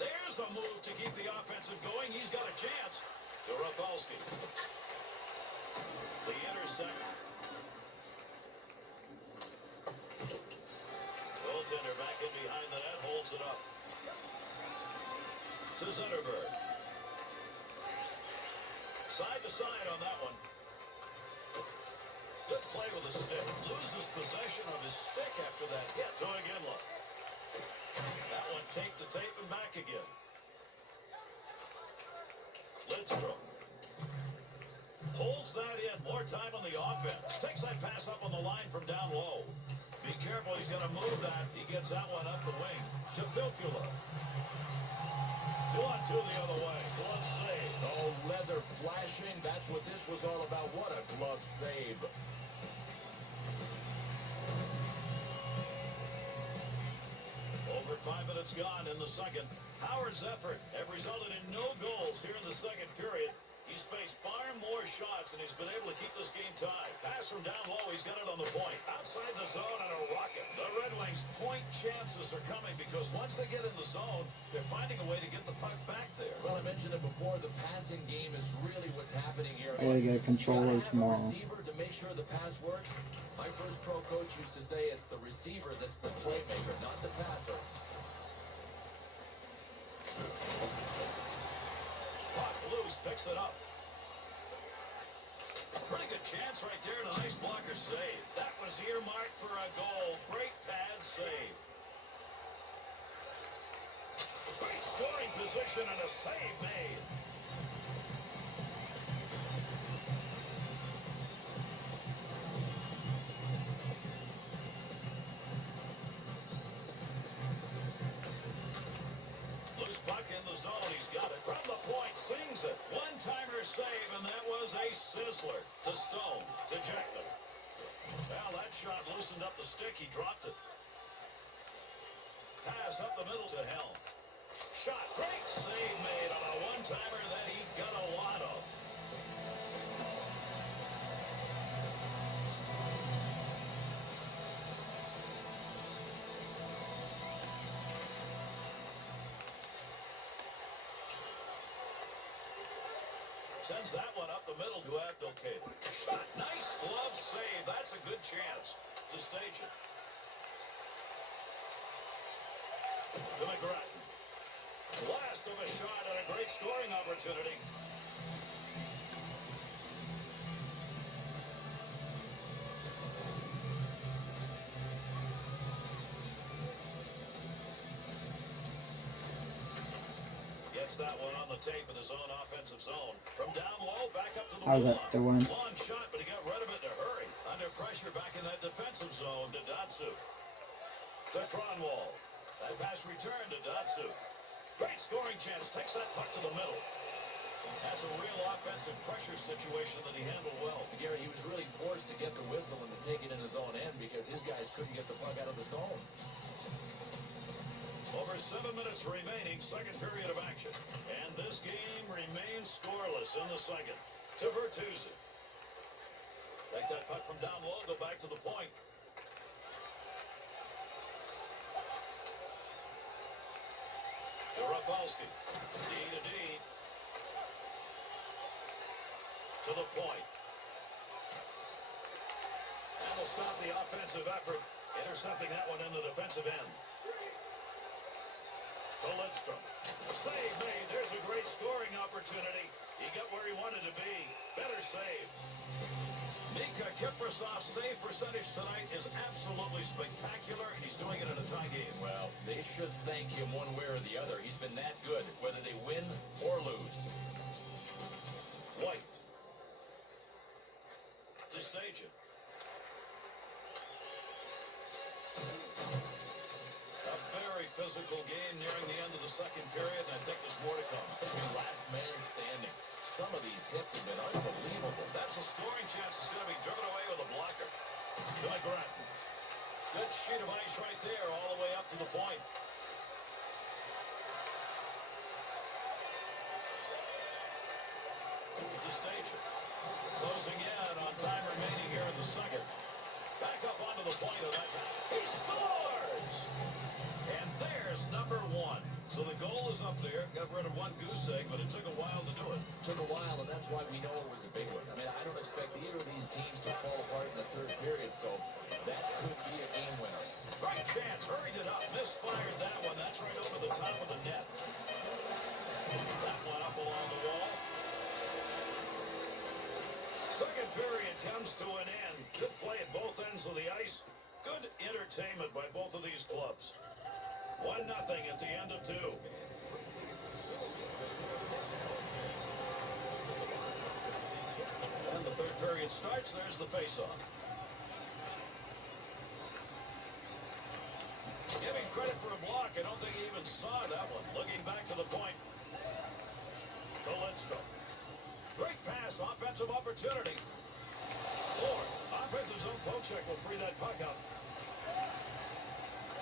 There's a move to keep the offensive going. He's got a chance. To Rafalski. The intercept. Goaltender back in behind the net, holds it up. To Zetterberg. Side to side on that one. Good play with a stick. Loses possession of his stick after that hit. To Iginla. That one tape to tape and back again. Lidstrom. Holds that in. More time on the offense. Takes that pass up on the line from down low. Be careful. He's going to move that. He gets that one up the wing. To Filppula. 2-on-2 the other way. Glove save. Oh, leather flashing. That's what this was all about. What a glove save. Over 5 minutes gone in the second. Howard's effort have resulted in no goals here in the second period. He's faced far more shots, and he's been able to keep this game tied. Pass from down low, he's got it on the point. Outside the zone and a rocket. The Red Wings' point chances are coming because once they get in the zone, they're finding a way to get the puck back there. Well, I mentioned it before. The passing game is really what's happening here. I gotta get a controller Gotta have tomorrow. a receiver to make sure the pass works. My first pro coach used to say it's the receiver that's the playmaker, not the passer. Puck loose, picks it up. Pretty good chance right there and a nice blocker save. That was earmarked for a goal. Great pad save. Great scoring position and a save made. Loose puck in the zone. He's got it from the point. Sings it. One-timer save, and that was a sizzler. To Stone. To Jackman. Well, that shot loosened up the stick. He dropped it. Pass up the middle to Helm. Shot. Great save made on a one-timer that he got a lot of. Sends that one up the middle to Abdelkader. Shot. Nice glove save. That's a good chance to stage it. To McGrattan. Blast of a shot and a great scoring opportunity. gets that one on the tape in his own offensive zone. From down low, back up to the How's blue that still line. in? Long shot, but he got rid of it in a hurry. Under pressure back in that defensive zone to Datsu. To Cronwall. That pass returned to Datsu. Great scoring chance. Takes that puck to the middle. That's a real offensive pressure situation that he handled well. Gary, he was really forced to get the whistle and to take it in his own end because his guys couldn't get the puck out of the zone. Over 7 minutes remaining, second period of action. And this game remains scoreless in the second. To Bertuzzi. Take that puck from down low, go back to the point. To Rafalski. D to D. To the point. And will stop the offensive effort. Intercepting that one in the defensive end. To Lidstrom. Save made. There's a great scoring opportunity. He got where he wanted to be. Better save. Mika Kiprasov's save percentage tonight is absolutely spectacular. He's doing it in a tie game. Well, they should thank him one way or the other. He's been that good, whether they win or lose. White. To Station. A very physical game nearing the end of the second period, and I think there's more to come. Last man standing. Some of these hits have been unbelievable. That's a scoring chance. It's going to be driven away with a blocker. To McGrattan. Good sheet of ice right there, all the way up to the point. To Station. Closing in on time remaining here in the second. Back up onto the point of that. He scores! And there's number one. So the goal is up there. Got rid of one goose egg, but it took a while to do it. Took a while, and that's why we know it was a big one. I mean, I don't expect either of these teams to fall apart in the third period, so that could be a game winner. Great chance. Hurried it up. Misfired that one. That's right over the top of the net. That one up along the wall. Second period comes to an end. Good play at both ends of the ice. Good entertainment by both of these clubs. 1-0 at the end of two. And the third period starts. There's the faceoff. Giving credit for a block. I don't think he even saw that one. Looking back to the point. To Lidstrom. Great pass. Offensive opportunity. Ford. Offensive zone poke check will free that puck up.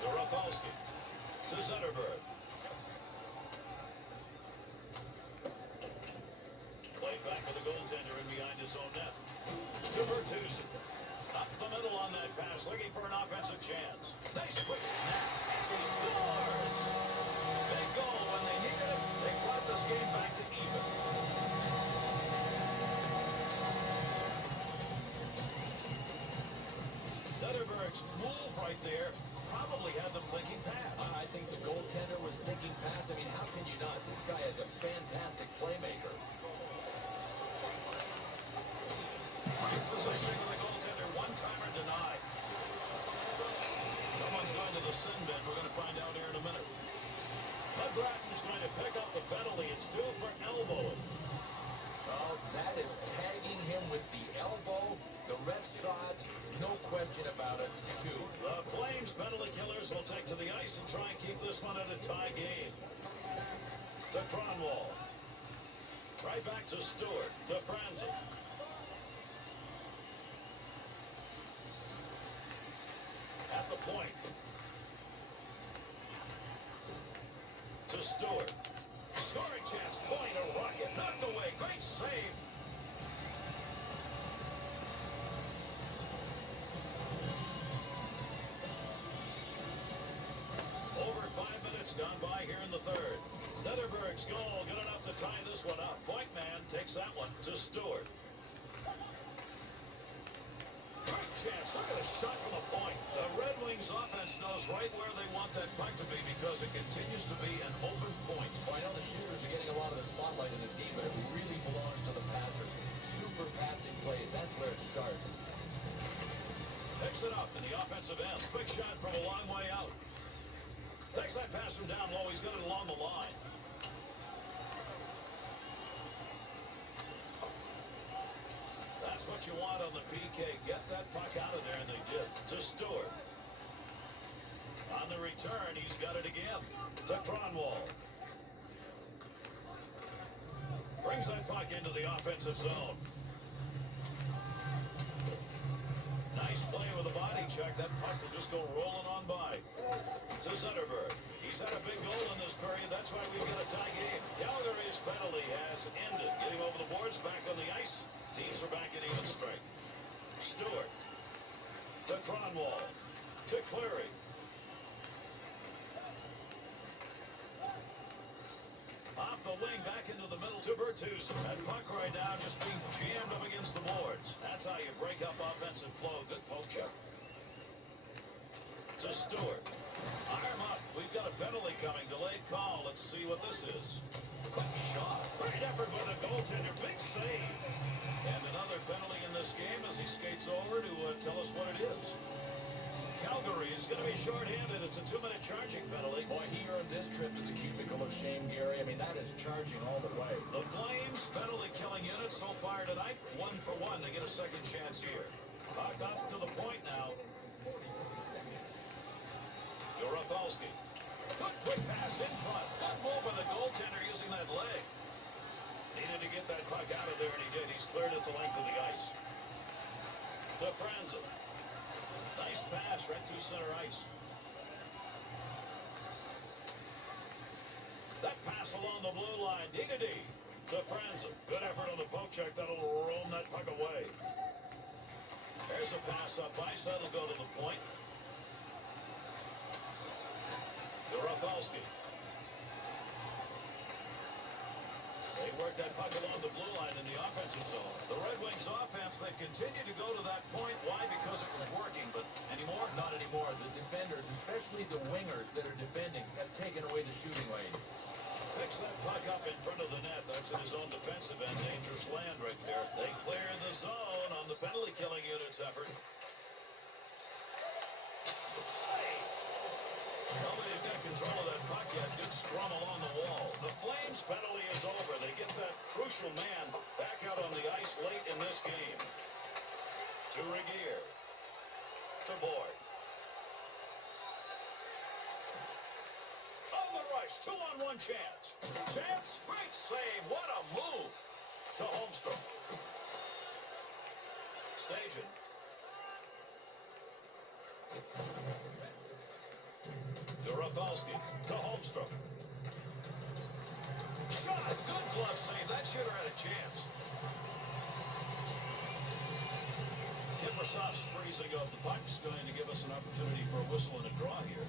To Rafalski. To Zetterberg. Played back with the goaltender in behind his own net. To Bertuzzi. Up the middle on that pass, looking for an offensive chance. Nice quick snap. He scores! Big goal when they needed it. They brought this game back to even. Zetterberg's move right there probably had them thinking pass. I think the goaltender was thinking pass. I mean, how can you not? This guy is a fantastic playmaker. Positioning of the goaltender, one-timer denied. Someone's going to the sin bin. We're going to find out here in a minute. McGrattan's going to pick up the penalty. It's two for elbowing. Oh, that is tagging him with the elbow. The ref saw it. No question about it. Two. The Flames penalty killers will take to the ice and try and keep this one at a tie game. To Cronwall. Right back to Stewart. To Franzen. At the point. To Stewart. Scoring chance. Point. A rocket. Knocked away. Great save. Over 5 minutes gone by here in the third. Zetterberg's goal good enough to tie this one up. Point man takes that one to Stewart. Great chance. Look at a shot from the point. The Red Wings offense knows right where they want that puck to be because it continues to be an open point. Well, I know the shooters are getting a lot of the spotlight in this game, but it really belongs to the passers. Super passing plays. That's where it starts. Picks it up in the offensive end. Quick shot from a long way out. Takes that pass from down low. He's got it along the line. That's what you want on the PK. Get that puck out of there, and they did. To Stewart. On the return, he's got it again. To Cronwall. Brings that puck into the offensive zone. Nice play with a body check. That puck will just go rolling on by. To Zetterberg. He's had a big goal in this period. That's why we've got a tie game. Calgary's penalty has ended. Getting over the boards, back on the ice. Teams are back in even strength. Stewart. To Cronwall. To Cleary. Off the wing, back into the middle to Bertuzzi. That puck right now just being jammed up against the boards. That's how you break up offensive flow. Good poke check. To Stewart. Arm up. We've got a penalty coming. Delayed call. Let's see what this is. Quick shot. Great effort by the goaltender. Big save. And another penalty in this game as he skates over to tell us what it is. Calgary is going to be shorthanded. It's a 2-minute charging penalty. Boy, he earned this trip to the cubicle of shame, Gary. I mean, that is charging all the way. The Flames penalty killing unit so far tonight. 1 for 1. They get a second chance here. Puck up to the point now. Rothalski. Good quick pass in front. Good move by the goaltender using that leg. Needed to get that puck out of there, and he did. He's cleared at the length of the ice. To Franzen. Nice pass right through center ice. That pass along the blue line. Diggity to Franzen. Good effort on the poke check. That'll roam that puck away. There's a pass up ice. That'll go to the point. To Rothalski. They work that puck along the blue line in the offensive zone. The Red Wings offense, they've continued to go to that point. Why? Because it was working, but anymore? Not anymore. The defenders, especially the wingers that are defending, have taken away the shooting lanes. Picks that puck up in front of the net. That's in his own defensive end. Dangerous land right there. They clear the zone on the penalty killing unit's effort. Save. Nobody's got control of that puck yet. Good scrum along the wall. The Flames penalty is over. They get that crucial man back out on the ice late in this game. To Regier. To Boyd. On the rush. 2-on-1 chance. Chance. Great save. What a move. To Holmstrom. Stajan. To Rothalski. To Holmstrom. Shot. Good glove save. That should have had a chance. Kiprusoff's freezing up. The puck's going to give us an opportunity for a whistle and a draw here.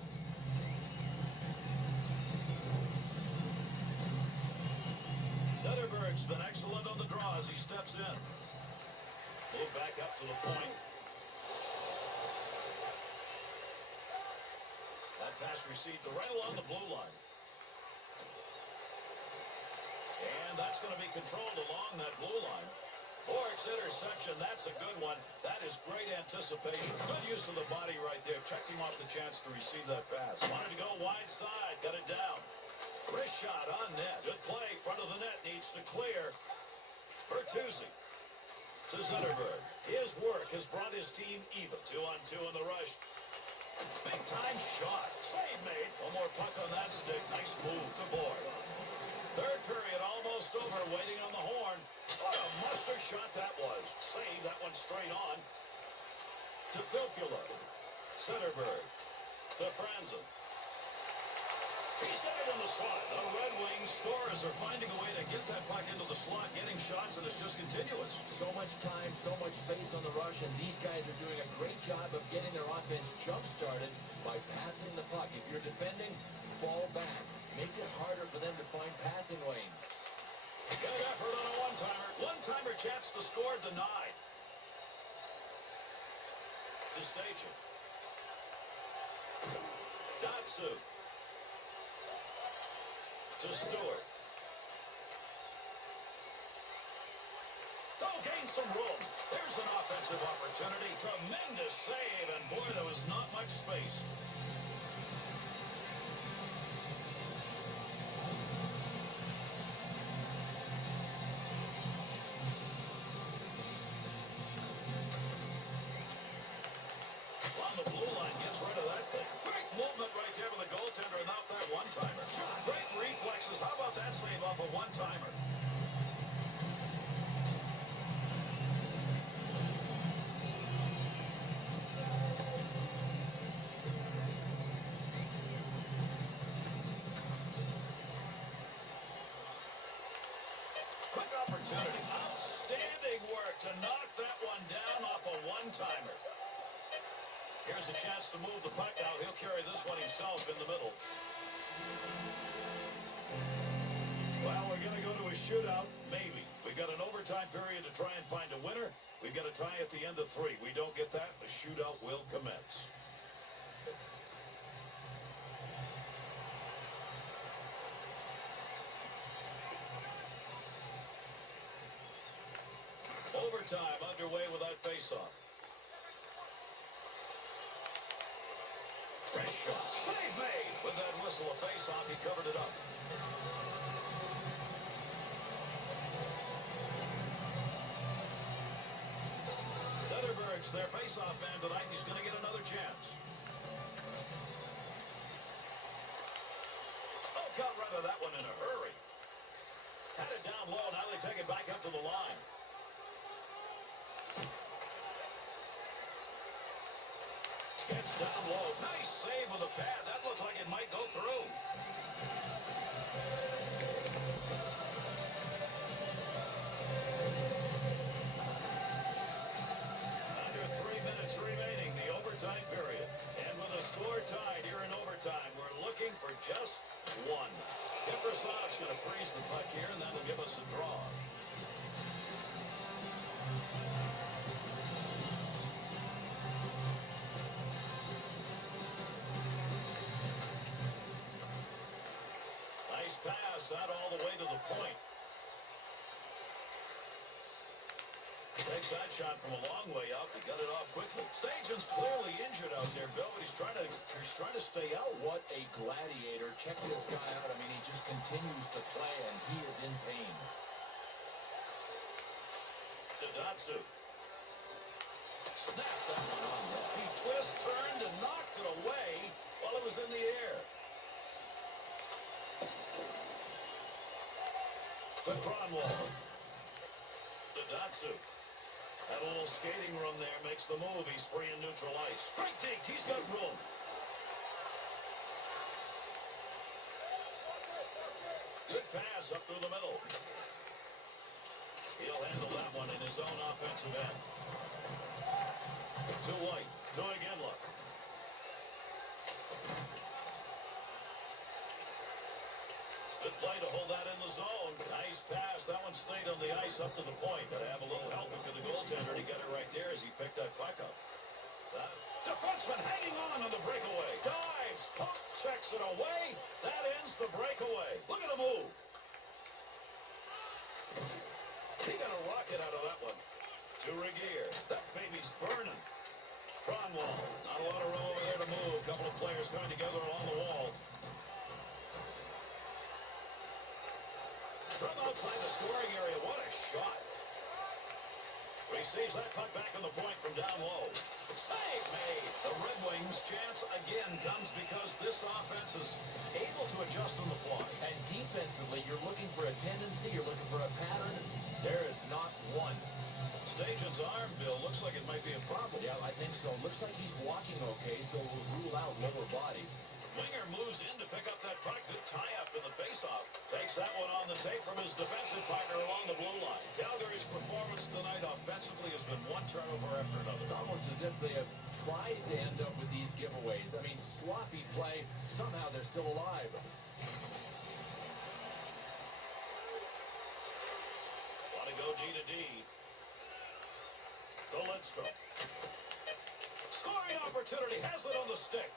Zetterberg's been excellent on the draw as he steps in. Move back up to the point. That pass received right along the blue line. And that's going to be controlled along that blue line. Bork's interception, that's a good one. That is great anticipation. Good use of the body right there. Checked him off the chance to receive that pass. Wanted to go wide side, got it down. Wrist shot on net. Good play. Front of the net needs to clear. Bertuzzi to Zetterberg. His work has brought his team even. 2-on-2 in the rush. Big time shot. Save made. One more puck on that stick. Nice move to Boyd. Third period almost over. Waiting on the horn. What a muster shot that was. Save that one straight on. To Filppula. Zetterberg. To Franzen. He's got it in the slot. The Red Wings scorers are finding a way to get that puck into the slot, getting shots, and it's just continuous. So much time, so much space on the rush, and these guys are doing a great job of getting their offense jump-started by passing the puck. If you're defending, fall back. Make it harder for them to find passing lanes. Good effort on a one-timer. One-timer chance to score denied. To Stajan. Datsu. To Stewart. Oh, gain some room. There's an offensive opportunity. Tremendous save, and boy, there was not much space. along the blue line gets rid of that thing. Great movement right there with the goaltender and off that one-timer. Great reflexes. How about that save off a one-timer? Quick opportunity. Outstanding work to knock that one down off a one-timer. Here's a chance to move the puck now. He'll carry this one himself in the middle. Well, we're going to go to a shootout. Maybe. We've got an overtime period to try and find a winner. We've got a tie at the end of 3. We don't get that, the shootout will commence. Overtime underway with that faceoff. Fresh shot. Save made. With that whistle, a faceoff, he covered it up. Zetterberg's their faceoff man tonight. He's going to get another chance. Oh, got rid of that one in a hurry. Had it down low. Now they take it back up to the line. Gets down low. Nice save with a pad. That looks like it might go through. Under 3 minutes remaining, the overtime period. And with the score tied here in overtime, we're looking for just one. Kiprusoff's going to freeze the puck here, and that'll give us a draw. Pass that all the way to the point. Takes that shot from a long way up. He got it off quickly. Stajan's clearly injured out there, Bill, but he's trying to stay out. What a gladiator. Check this guy out. I mean, he just continues to play, and he is in pain. Dadatsu. Snapped that one on net. He turned, and knocked it away while it was in the air. The Cronwall. Dadatsu. Had a little skating room there. Makes the move. He's free in neutral ice. Great deke. He's got room. Good pass up through the middle. He'll handle that one in his own offensive end. To White. To Iginla. Good play to hold that in the zone. Nice pass. That one stayed on the ice up to the point. Got to have a little help for the goaltender to get it right there as he picked that puck up. That defenseman hanging on the breakaway. Dives. Pump checks it away. That ends the breakaway. Look at the move. He got a rocket out of that one. To Regier. That baby's burning. Cronwall. Not a lot of room over there to move. A couple of players coming together along the wall. From outside the scoring area, what a shot. Receives that puck back on the point from down low. Save made. The Red Wings' chance again comes because this offense is able to adjust on the fly. And defensively, you're looking for a tendency, you're looking for a pattern. There is not one. Stajan's arm, Bill, looks like it might be a problem. Yeah, I think so. Looks like he's walking okay, so we'll rule out lower body. Winger moves in to pick up that puck. Good tie-up in the face-off. Takes that one on the tape from his defensive partner along the blue line. Calgary's performance tonight offensively has been one turnover after another. It's almost as if they have tried to end up with these giveaways. I mean, sloppy play. Somehow they're still alive. Want to go D to D. To Lidstrom. Scoring opportunity. Has it on the stick.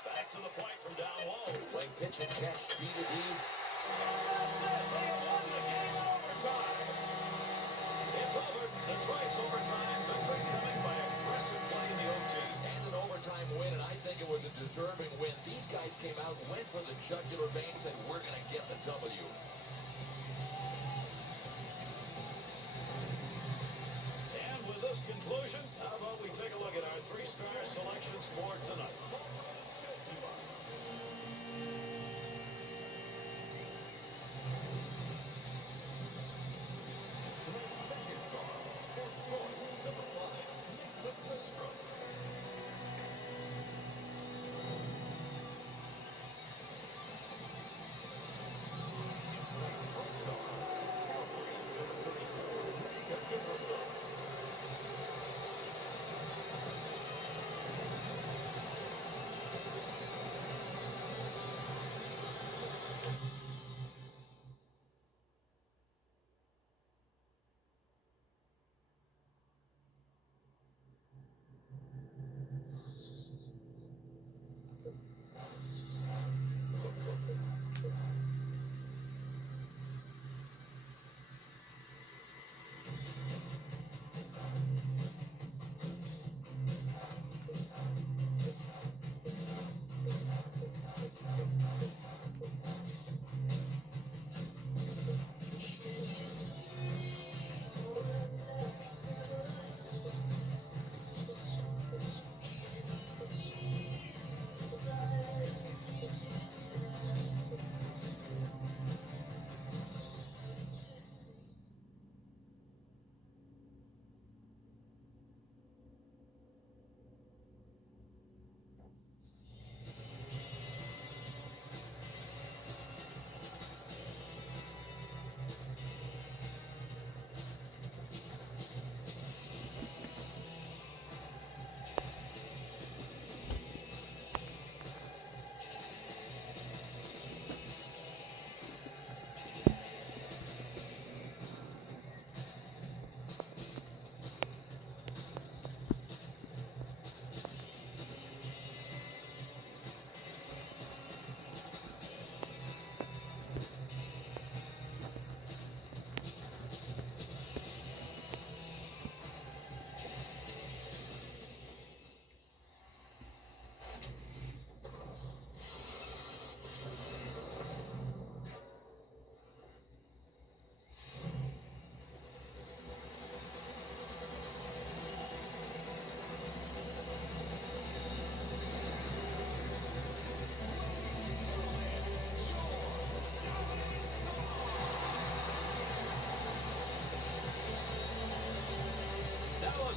Back to the point from down low. Playing pitch and catch, D to D. That's it. They have won the game in overtime. It's over. That's right. It's overtime. Victory coming by aggressive play in the OT. And an overtime win, and I think it was a deserving win. These guys came out, went for the jugular vein, said, we're going to get the W. And with this conclusion, how about we take a look at our 3-star selections for tonight.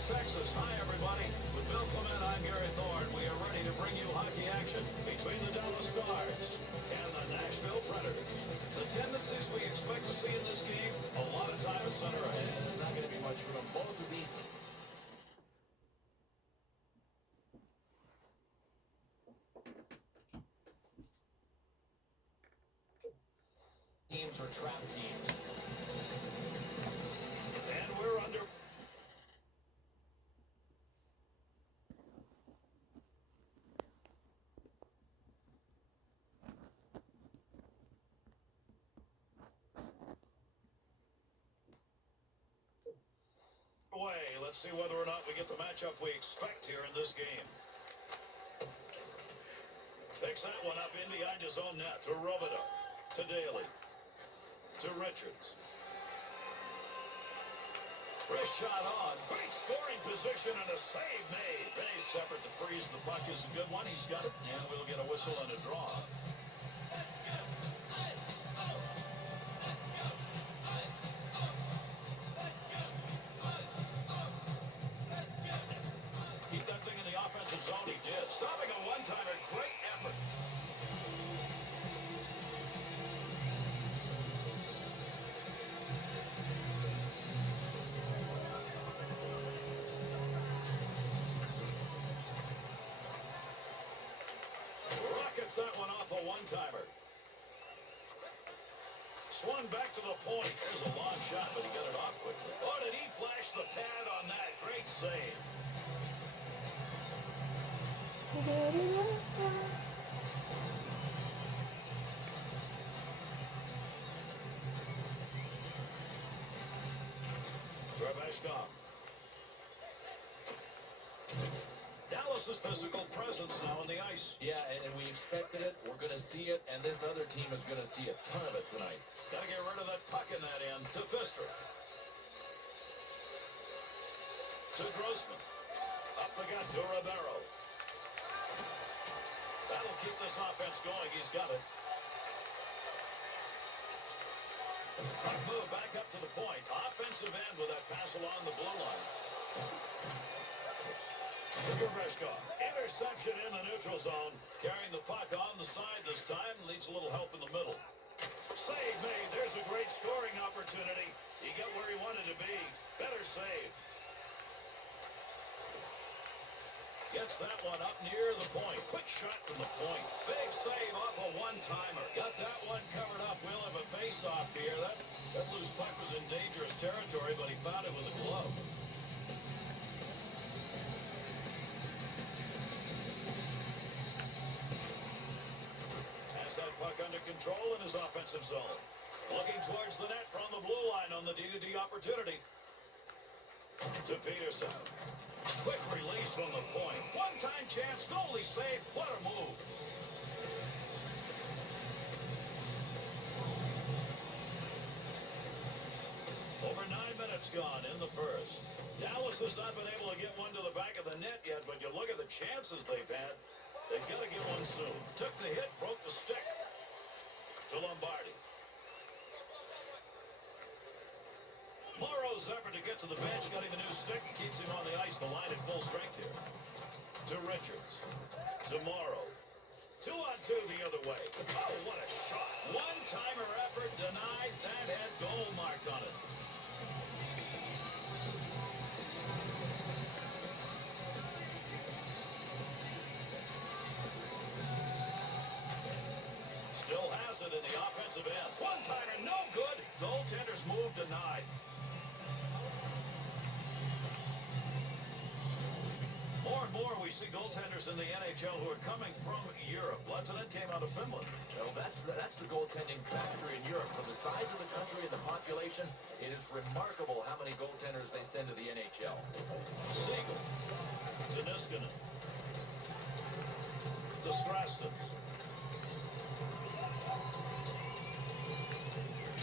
Texas. Hi, everybody. With Bill Clement, I'm Gary Thorne. We are ready to bring you hockey action between the Dallas Stars and the Nashville Predators. The tendencies we expect to see in this game, a lot of time at center ice. There's not going to be much room. Both of these teams are trap teams. And we're under... way. Let's see whether or not we get the matchup we expect here in this game. Picks that one up in behind his own net to Robida, to Daly, to Richards. Wrist shot on. Great scoring position and a save made. Nice effort to freeze the puck is a good one. He's got it, and we'll get a whistle and a draw. Keep that thing in the offensive zone. He did. Stopping a one-timer. Great effort. Rockets that one off a one-timer. Swung back to the point. There's a long shot, but he got it off quickly. Oh, did he flash the pad on that? Great save. Dreveshkov. Dallas's physical presence now on the ice. Yeah, and we expected it. We're going to see it, and this other team is going to see a ton of it tonight. Got to get rid of that puck in that end to Fister. To Grossman. Up the gut to Ribeiro. That'll keep this offense going. He's got it. Move back up to the point. Offensive end with that pass along the blue line. Interception in the neutral zone. Carrying the puck on the side this time. Needs a little help in the middle. Save made. There's a great scoring opportunity. He got where he wanted to be. Better save. Gets that one up near the point. Quick shot from the point. Big save off a one-timer. Got that one covered up. We'll have a face-off here. That loose puck was in dangerous territory, but he found it with a glove. Has that puck under control in his offensive zone. Looking towards the net from the blue line on the D-to-D opportunity. To Peterson. Quick release from the point. One-time chance, goalie save. What a move. Over 9 minutes gone in the first. Dallas has not been able to get one to the back of the net yet, but you look at the chances they've had. They've got to get one soon. Took the hit, broke the stick. To Lombardi. Morrow's effort to get to the bench, got him a new stick, and keeps him on the ice, the line at full strength here. To Richards. To Morrow. 2-on-2 the other way. Oh, what a shot. One-timer effort denied. That had goal marked on it. Still has it in the offensive end. One-timer, no good. Goaltender's move denied. More and more we see goaltenders in the NHL who are coming from Europe. Lettinen came out of Finland. Well, that's the goaltending factory in Europe. For the size of the country and the population, it is remarkable how many goaltenders they send to the NHL. Siegel. To Niskanen. To Straston.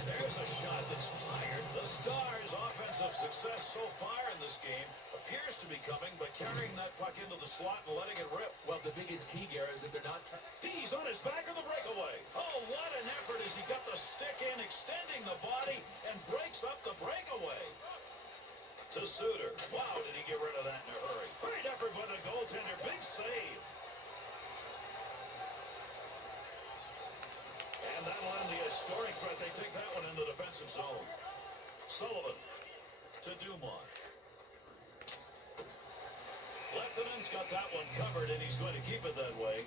There's a shot that's fired. The Stars' offensive success so far in this game appears to be coming, but carrying that puck into the slot and letting it rip. Well, the biggest key, Gary, is that they're not... D's on his back of the breakaway. Oh, what an effort as he got the stick in, extending the body, and breaks up the breakaway. To Suter. Wow, did he get rid of that in a hurry. Great effort by the goaltender. Big save. And that'll end the scoring threat. They take that one in the defensive zone. Sullivan to Dumont. Lettinen's got that one covered, and he's going to keep it that way.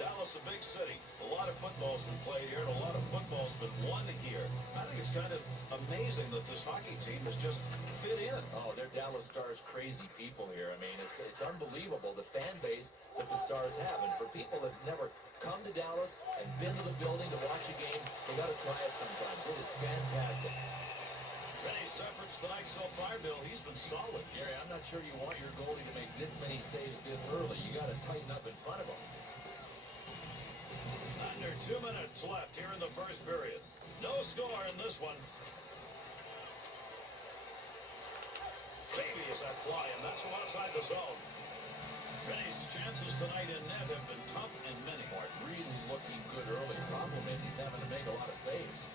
Dallas, a big city. A lot of football's been played here, and a lot of football's been won here. I think it's kind of amazing that this hockey team has just fit in. Oh, they're Dallas Stars crazy people here. I mean, it's unbelievable, the fan base that the Stars have. And for people that have never come to Dallas and been to the building to watch a game, they got to try it sometimes. It is fantastic. Rennie's efforts tonight so far, Bill, he's been solid. Gary, I'm not sure you want your goalie to make this many saves this early. You got to tighten up in front of him. Under 2 minutes left here in the first period. No score in this one. Baby is that fly, and that's from outside the zone. Rennie's chances tonight in net have been tough and many. Really looking good early. Problem is he's having to make a lot of saves.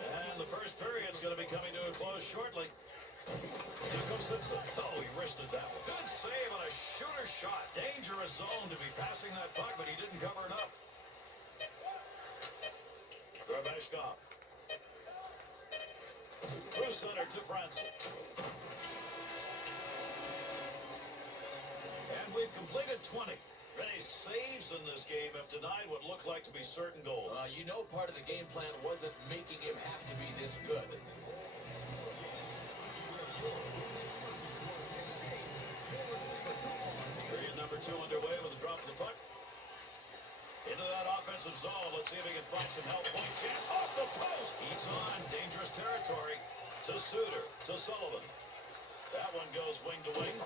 And the first period's going to be coming to a close shortly. Oh, he wristed that one. Good save on a shooter shot. Dangerous zone to be passing that puck, but he didn't cover it up. Garbashkov. Through center to Francis. And we've completed 20. Rennie saves in this game if denied what looked like to be certain goals. You know part of the game plan wasn't making him have to be this good. Period number 2 underway with a drop of the puck. Into that offensive zone. Let's see if he can find some help. Point chance off the post. He's on dangerous territory. To Suter. To Sullivan. That one goes wing to wing.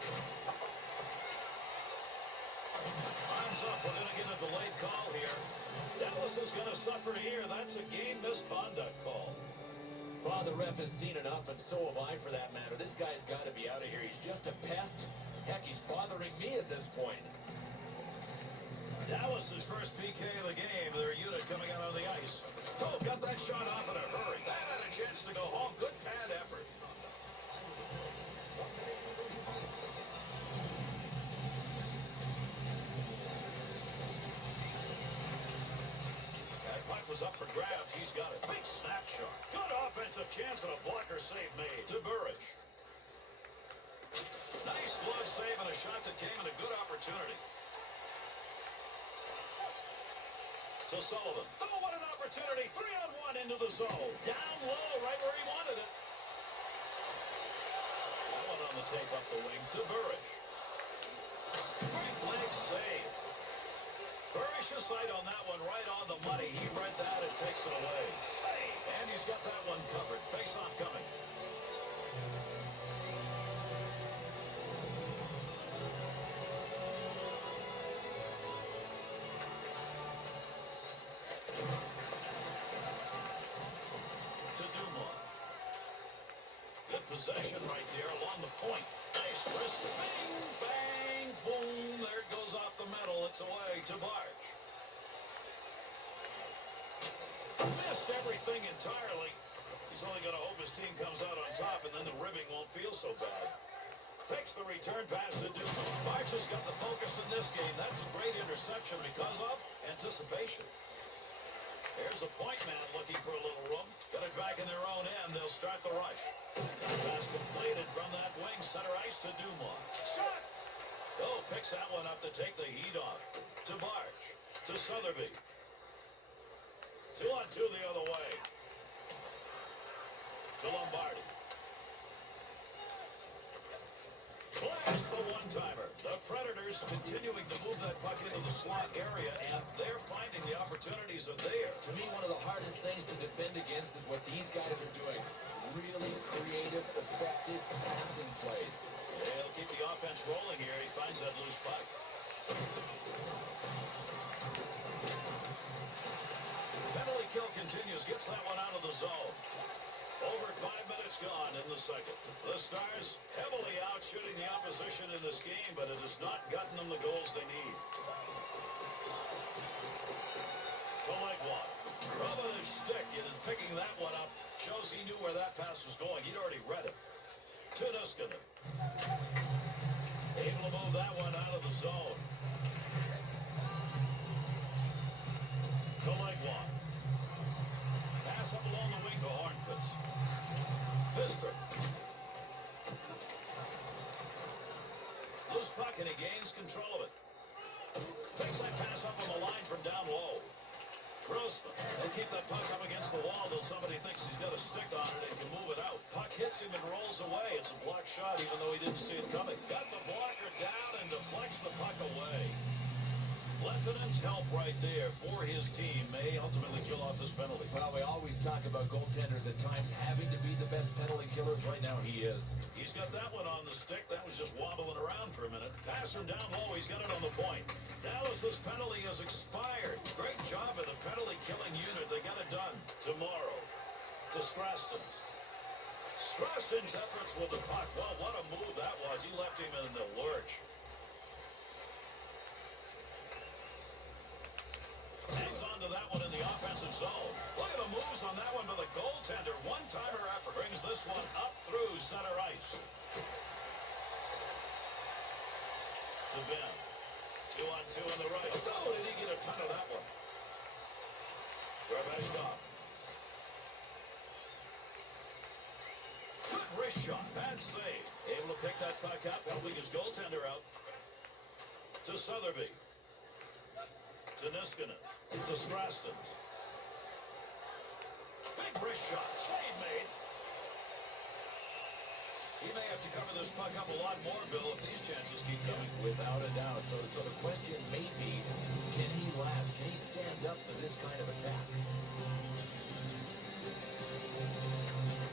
Time's up. We're going to get a delayed call here. Dallas is going to suffer here. That's a game misconduct call. Well, the ref has seen enough, and so have I for that matter. This guy's got to be out of here. He's just a pest. Heck, he's bothering me at this point. Dallas's first PK of the game. Their unit coming out on the ice. Oh, got that shot off in a hurry. That had a chance to go home. Good pad effort. That puck was up for grabs. He's got it. Big snapshot. Good offensive chance and a blocker save made to Burridge. Nice glove save and a shot that came in a good opportunity. To Sullivan. Oh, what an opportunity. 3-on-1 into the zone. Down low, right where he wanted it. That one on the tape up the wing to Burridge. Great leg save. Burridge's sight on that one right on the money. He read that and takes it away. Save. And he's got that one covered. Face-off coming. Possession right there along the point. Nice wrist. Bing, bang, boom. There it goes off the middle. It's away to Barge. Missed everything entirely. He's only going to hope his team comes out on top, and then the ribbing won't feel so bad. Takes the return pass to Duke. Barge has got the focus in this game. That's a great interception because of anticipation. Here's the point man looking for a little room. Got it back in their own end. They'll start the rush. Pass completed from that wing. Center ice to Dumois. Shot! Oh, picks that one up to take the heat off. To Barge. To Sotheby. 2-on-2 the other way. To Lombardi. Flash the one-timer. The Predators continuing to move that puck into the slot area, and they're finding the opportunities are there. To me, one of the hardest things to defend against is what these guys are doing. Really creative, effective passing plays. They'll keep the offense rolling here. He finds that loose puck. Penalty kill continues. Gets that one out of the zone. Over 5 minutes gone in the second. The Stars heavily out shooting the opposition in this game, but it has not gotten them the goals they need. The leg one. Rubbing his stick and picking that one up shows he knew where that pass was going. He'd already read it. To Niskanen. Able to move that one out of the zone. To leg one. Pass up along the wing to Hornqvist. Fister. Loose puck and he gains control of it. Takes that pass up on the line from down low. Grossman. They keep that puck up against the wall till somebody thinks he's got a stick on it and can move it out. Puck hits him and rolls away. It's a block shot even though he didn't see it coming. Got the blocker down and deflects the puck away. Lieutenant's help right there for his team may ultimately kill off this penalty. Well, we always talk about goaltenders at times having to be the best penalty killers. Right now, he is. He's got that one on the stick. That was just wobbling around for a minute. Pass him down low. He's got it on the point. Dallas's penalty has expired. Great job of the penalty-killing unit. They got it done tomorrow. To Straston. Straston's efforts with the puck. Well, what a move that was. He left him in the lurch. Hangs on to that one in the offensive zone. Look at the moves on that one by the goaltender. One-timer effort brings this one up through center ice. To Ben. 2-on-2 on the right. Oh, did he get a ton of that one? Graveshkov. Good wrist shot. Bad save. Able to pick that puck up, helping his goaltender out. To Sotheby. To Niskanen. To Straston. Big wrist shot. Save made. He may have to cover this puck up a lot more, Bill, if these chances keep coming. Without a doubt. So the question may be, can he last? Can he stand up to this kind of attack?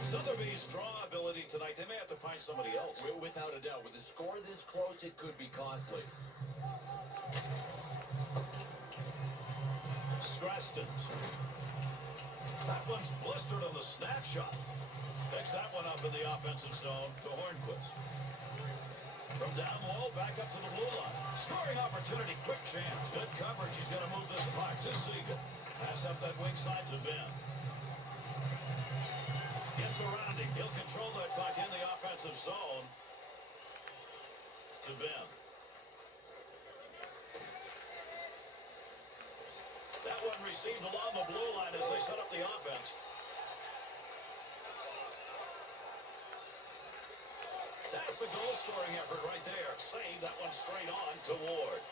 Sotheby's draw ability tonight, they may have to find somebody else. Without a doubt. With a score this close, it could be costly. Scrastons. That one's blistered on the snapshot. Picks that one up in the offensive zone to Hornquist. From down low, back up to the blue line. Scoring opportunity, quick chance. Good coverage. He's going to move this puck to Seager. Pass up that wing side to Ben. Gets around him. He'll control that puck in the offensive zone to Ben. That one received along the blue line as they set up the offense. That's the goal-scoring effort right there. Save that one straight on to Ward.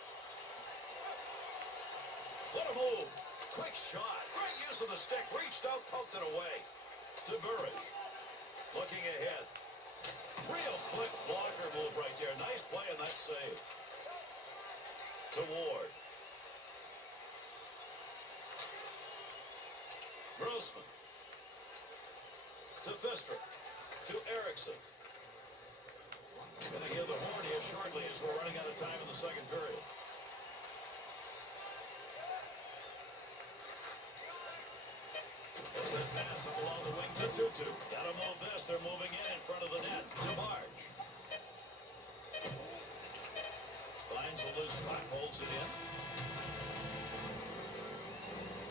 What a move. Quick shot. Great use of the stick. Reached out, poked it away. To Burridge. Looking ahead. Real quick blocker move right there. Nice play on that save. To Ward. Grossman. To Fistrick. To Erickson. Going to give the horn here shortly as we're running out of time in the second period. Gets that pass up along the wing to Tutu. Got to move this. They're moving in front of the net. To Marge. Finds a loose puck. Holds it in.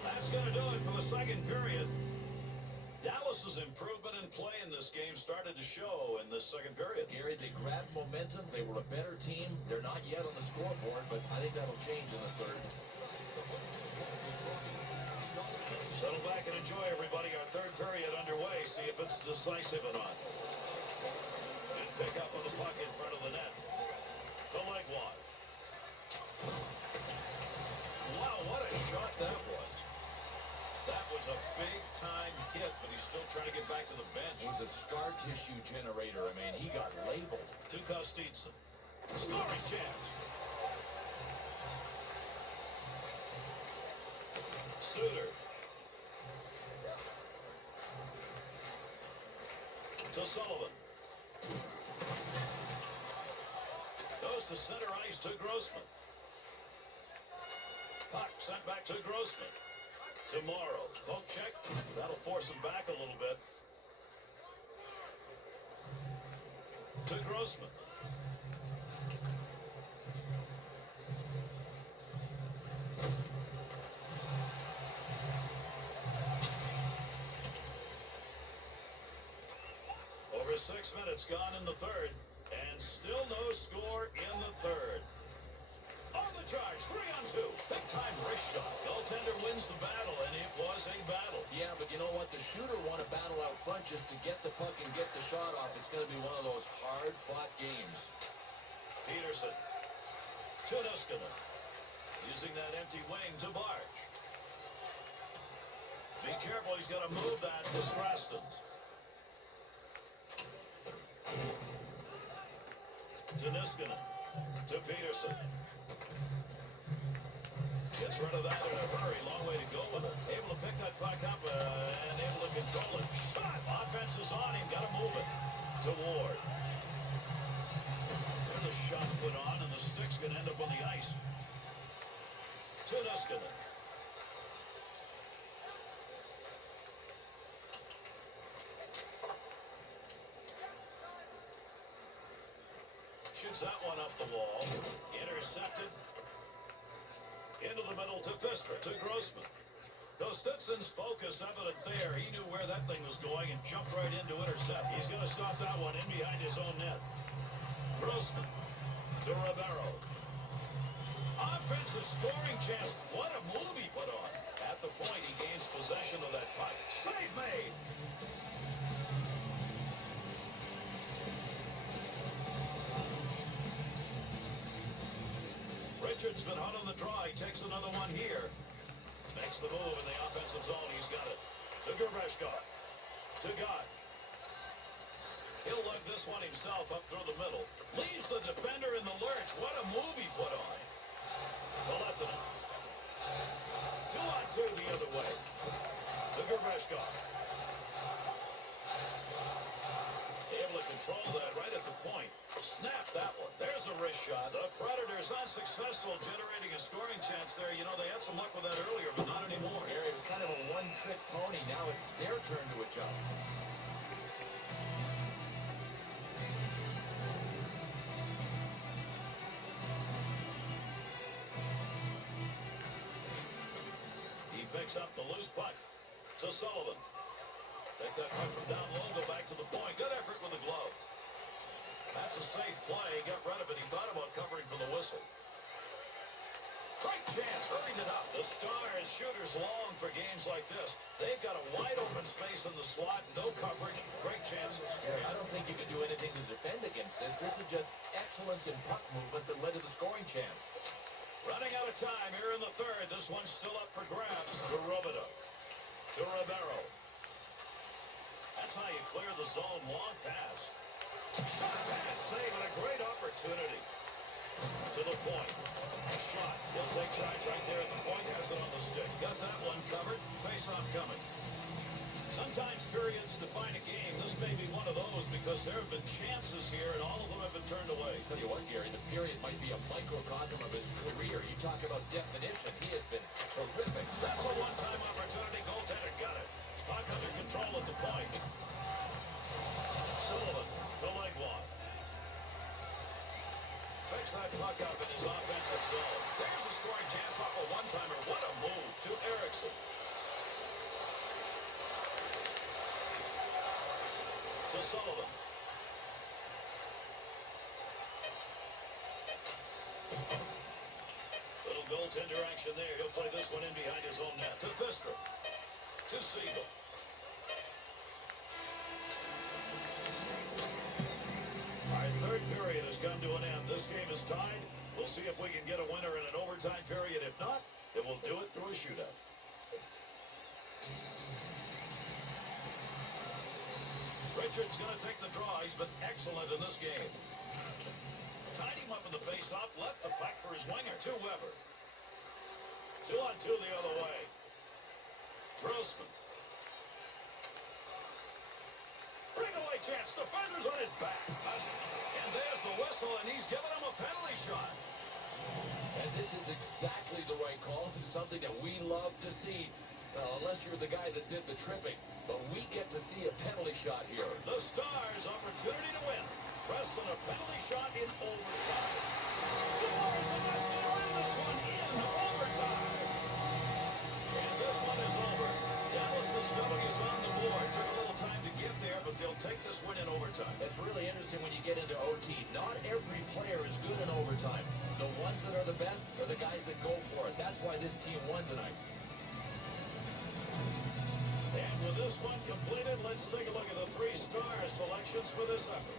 That's going to do it for the second period. Dallas's improvement in play in this game started to show in this second period. Gary, they grabbed momentum. They were a better team. They're not yet on the scoreboard, but I think that'll change in the third. Settle back and enjoy, everybody. Our third period underway. See if it's decisive or not. And pick up on the puck in front of the net. To Legwand. Wow, what a shot that was. That was a big-time hit, but he's still trying to get back to the bench. He's a scar tissue generator. I mean, he got labeled. To Kostitsin. Scoring chance. Suter. To Sullivan. Goes to center ice to Grossman. Puck sent back to Grossman. Tomorrow, poke check. That'll force him back a little bit. To Grossman. Over 6 minutes gone in the third, and still no score in the third. On the charge, 3-on-2. Big-time wrist shot. Goaltender wins the battle, and it was a battle. Yeah, but you know what? The shooter won a battle out front just to get the puck and get the shot off. It's going to be one of those hard-fought games. Peterson. To Niskanen. Using that empty wing to Barge. Be careful, he's got to move that to Scrastons. To Niskanen. To Peterson. Gets rid of that in a hurry. Long way to go with it. Able to pick that puck up and able to control it. Shot! Offense is on him. Got to move it. To Ward. And the shot put on, and the stick's going to end up on the ice. To Niskanen. Shoots that one up the wall. Intercepted. Into the middle to Fistrick, to Grossman. Kostitsin's focus evident there. He knew where that thing was going and jumped right in to intercept. He's going to stop that one in behind his own net. Grossman to Ribeiro. Offensive scoring chance. What a move he put on. At the point, he gains possession of that puck. Save made. Richard's been hot on the draw. He takes another one here. Makes the move in the offensive zone. He's got it. To Gerveshkov. To God. He'll lug this one himself up through the middle. Leaves the defender in the lurch. What a move he put on. Valetina. 2-on-2 the other way. To Gerveshkov. Able to control that right at the point. Snap that one. There's a wrist shot. The Predators unsuccessful generating a scoring chance there. You know, they had some luck with that earlier, but not anymore. Gary, it was kind of a one-trick pony. Now it's their turn to adjust. He picks up the loose puck to Sullivan. Take that puck from down low, go back to the point. Good effort with the glove. That's a safe play. He got rid of it. He thought about covering for the whistle. Great chance. Hurried it up. The Stars shooters long for games like this. They've got a wide open space in the slot. No coverage. Great chances. Gary, I don't think you can do anything to defend against this. This is just excellence in puck movement that led to the scoring chance. Running out of time here in the third. This one's still up for grabs. To Robideau. To Ribeiro. That's how you clear the zone. Long pass. Shot, bad save, and a great opportunity. To the point. Shot. He'll take charge right there at the point. Has it on the stick. Got that one covered. Face-off coming. Sometimes periods define a game. This may be one of those because there have been chances here and all of them have been turned away. Tell you what, Gary, the period might be a microcosm of his career. You talk about definition. He has been terrific. That's a one-time opportunity. Goaltender got it. Puck under control at the point. Sullivan to Leglock. Picks that puck up in his offensive zone. There's a scoring chance off a one-timer. What a move to Erickson. To Sullivan. Little goaltender action there. He'll play this one in behind his own net. To Fistra. To Siegel. Our third period has come to an end. This game is tied. We'll see if we can get a winner in an overtime period. If not, then we'll do it through a shootout. Richards going to take the draw. He's been excellent in this game. Tied him up in the face-off. Left the puck for his winger. To Weber. 2-on-2 the other way. Grossman. Breakaway chance. Defenders on his back. And there's the whistle, and he's giving him a penalty shot. And this is exactly the right call. It's something that we love to see. Unless you're the guy that did the tripping. But we get to see a penalty shot here. The Stars' opportunity to win. Wrestling a penalty shot in overtime. Scores, and that's going to win this one in overtime. And this one is over. Dallas' W's on the board. Took a little time to get there, but they'll take this win in overtime. It's really interesting when you get into OT. Not every player is good in overtime. The ones that are the best are the guys that go for it. That's why this team won tonight. And with this one completed, let's take a look at the three star selections for this effort.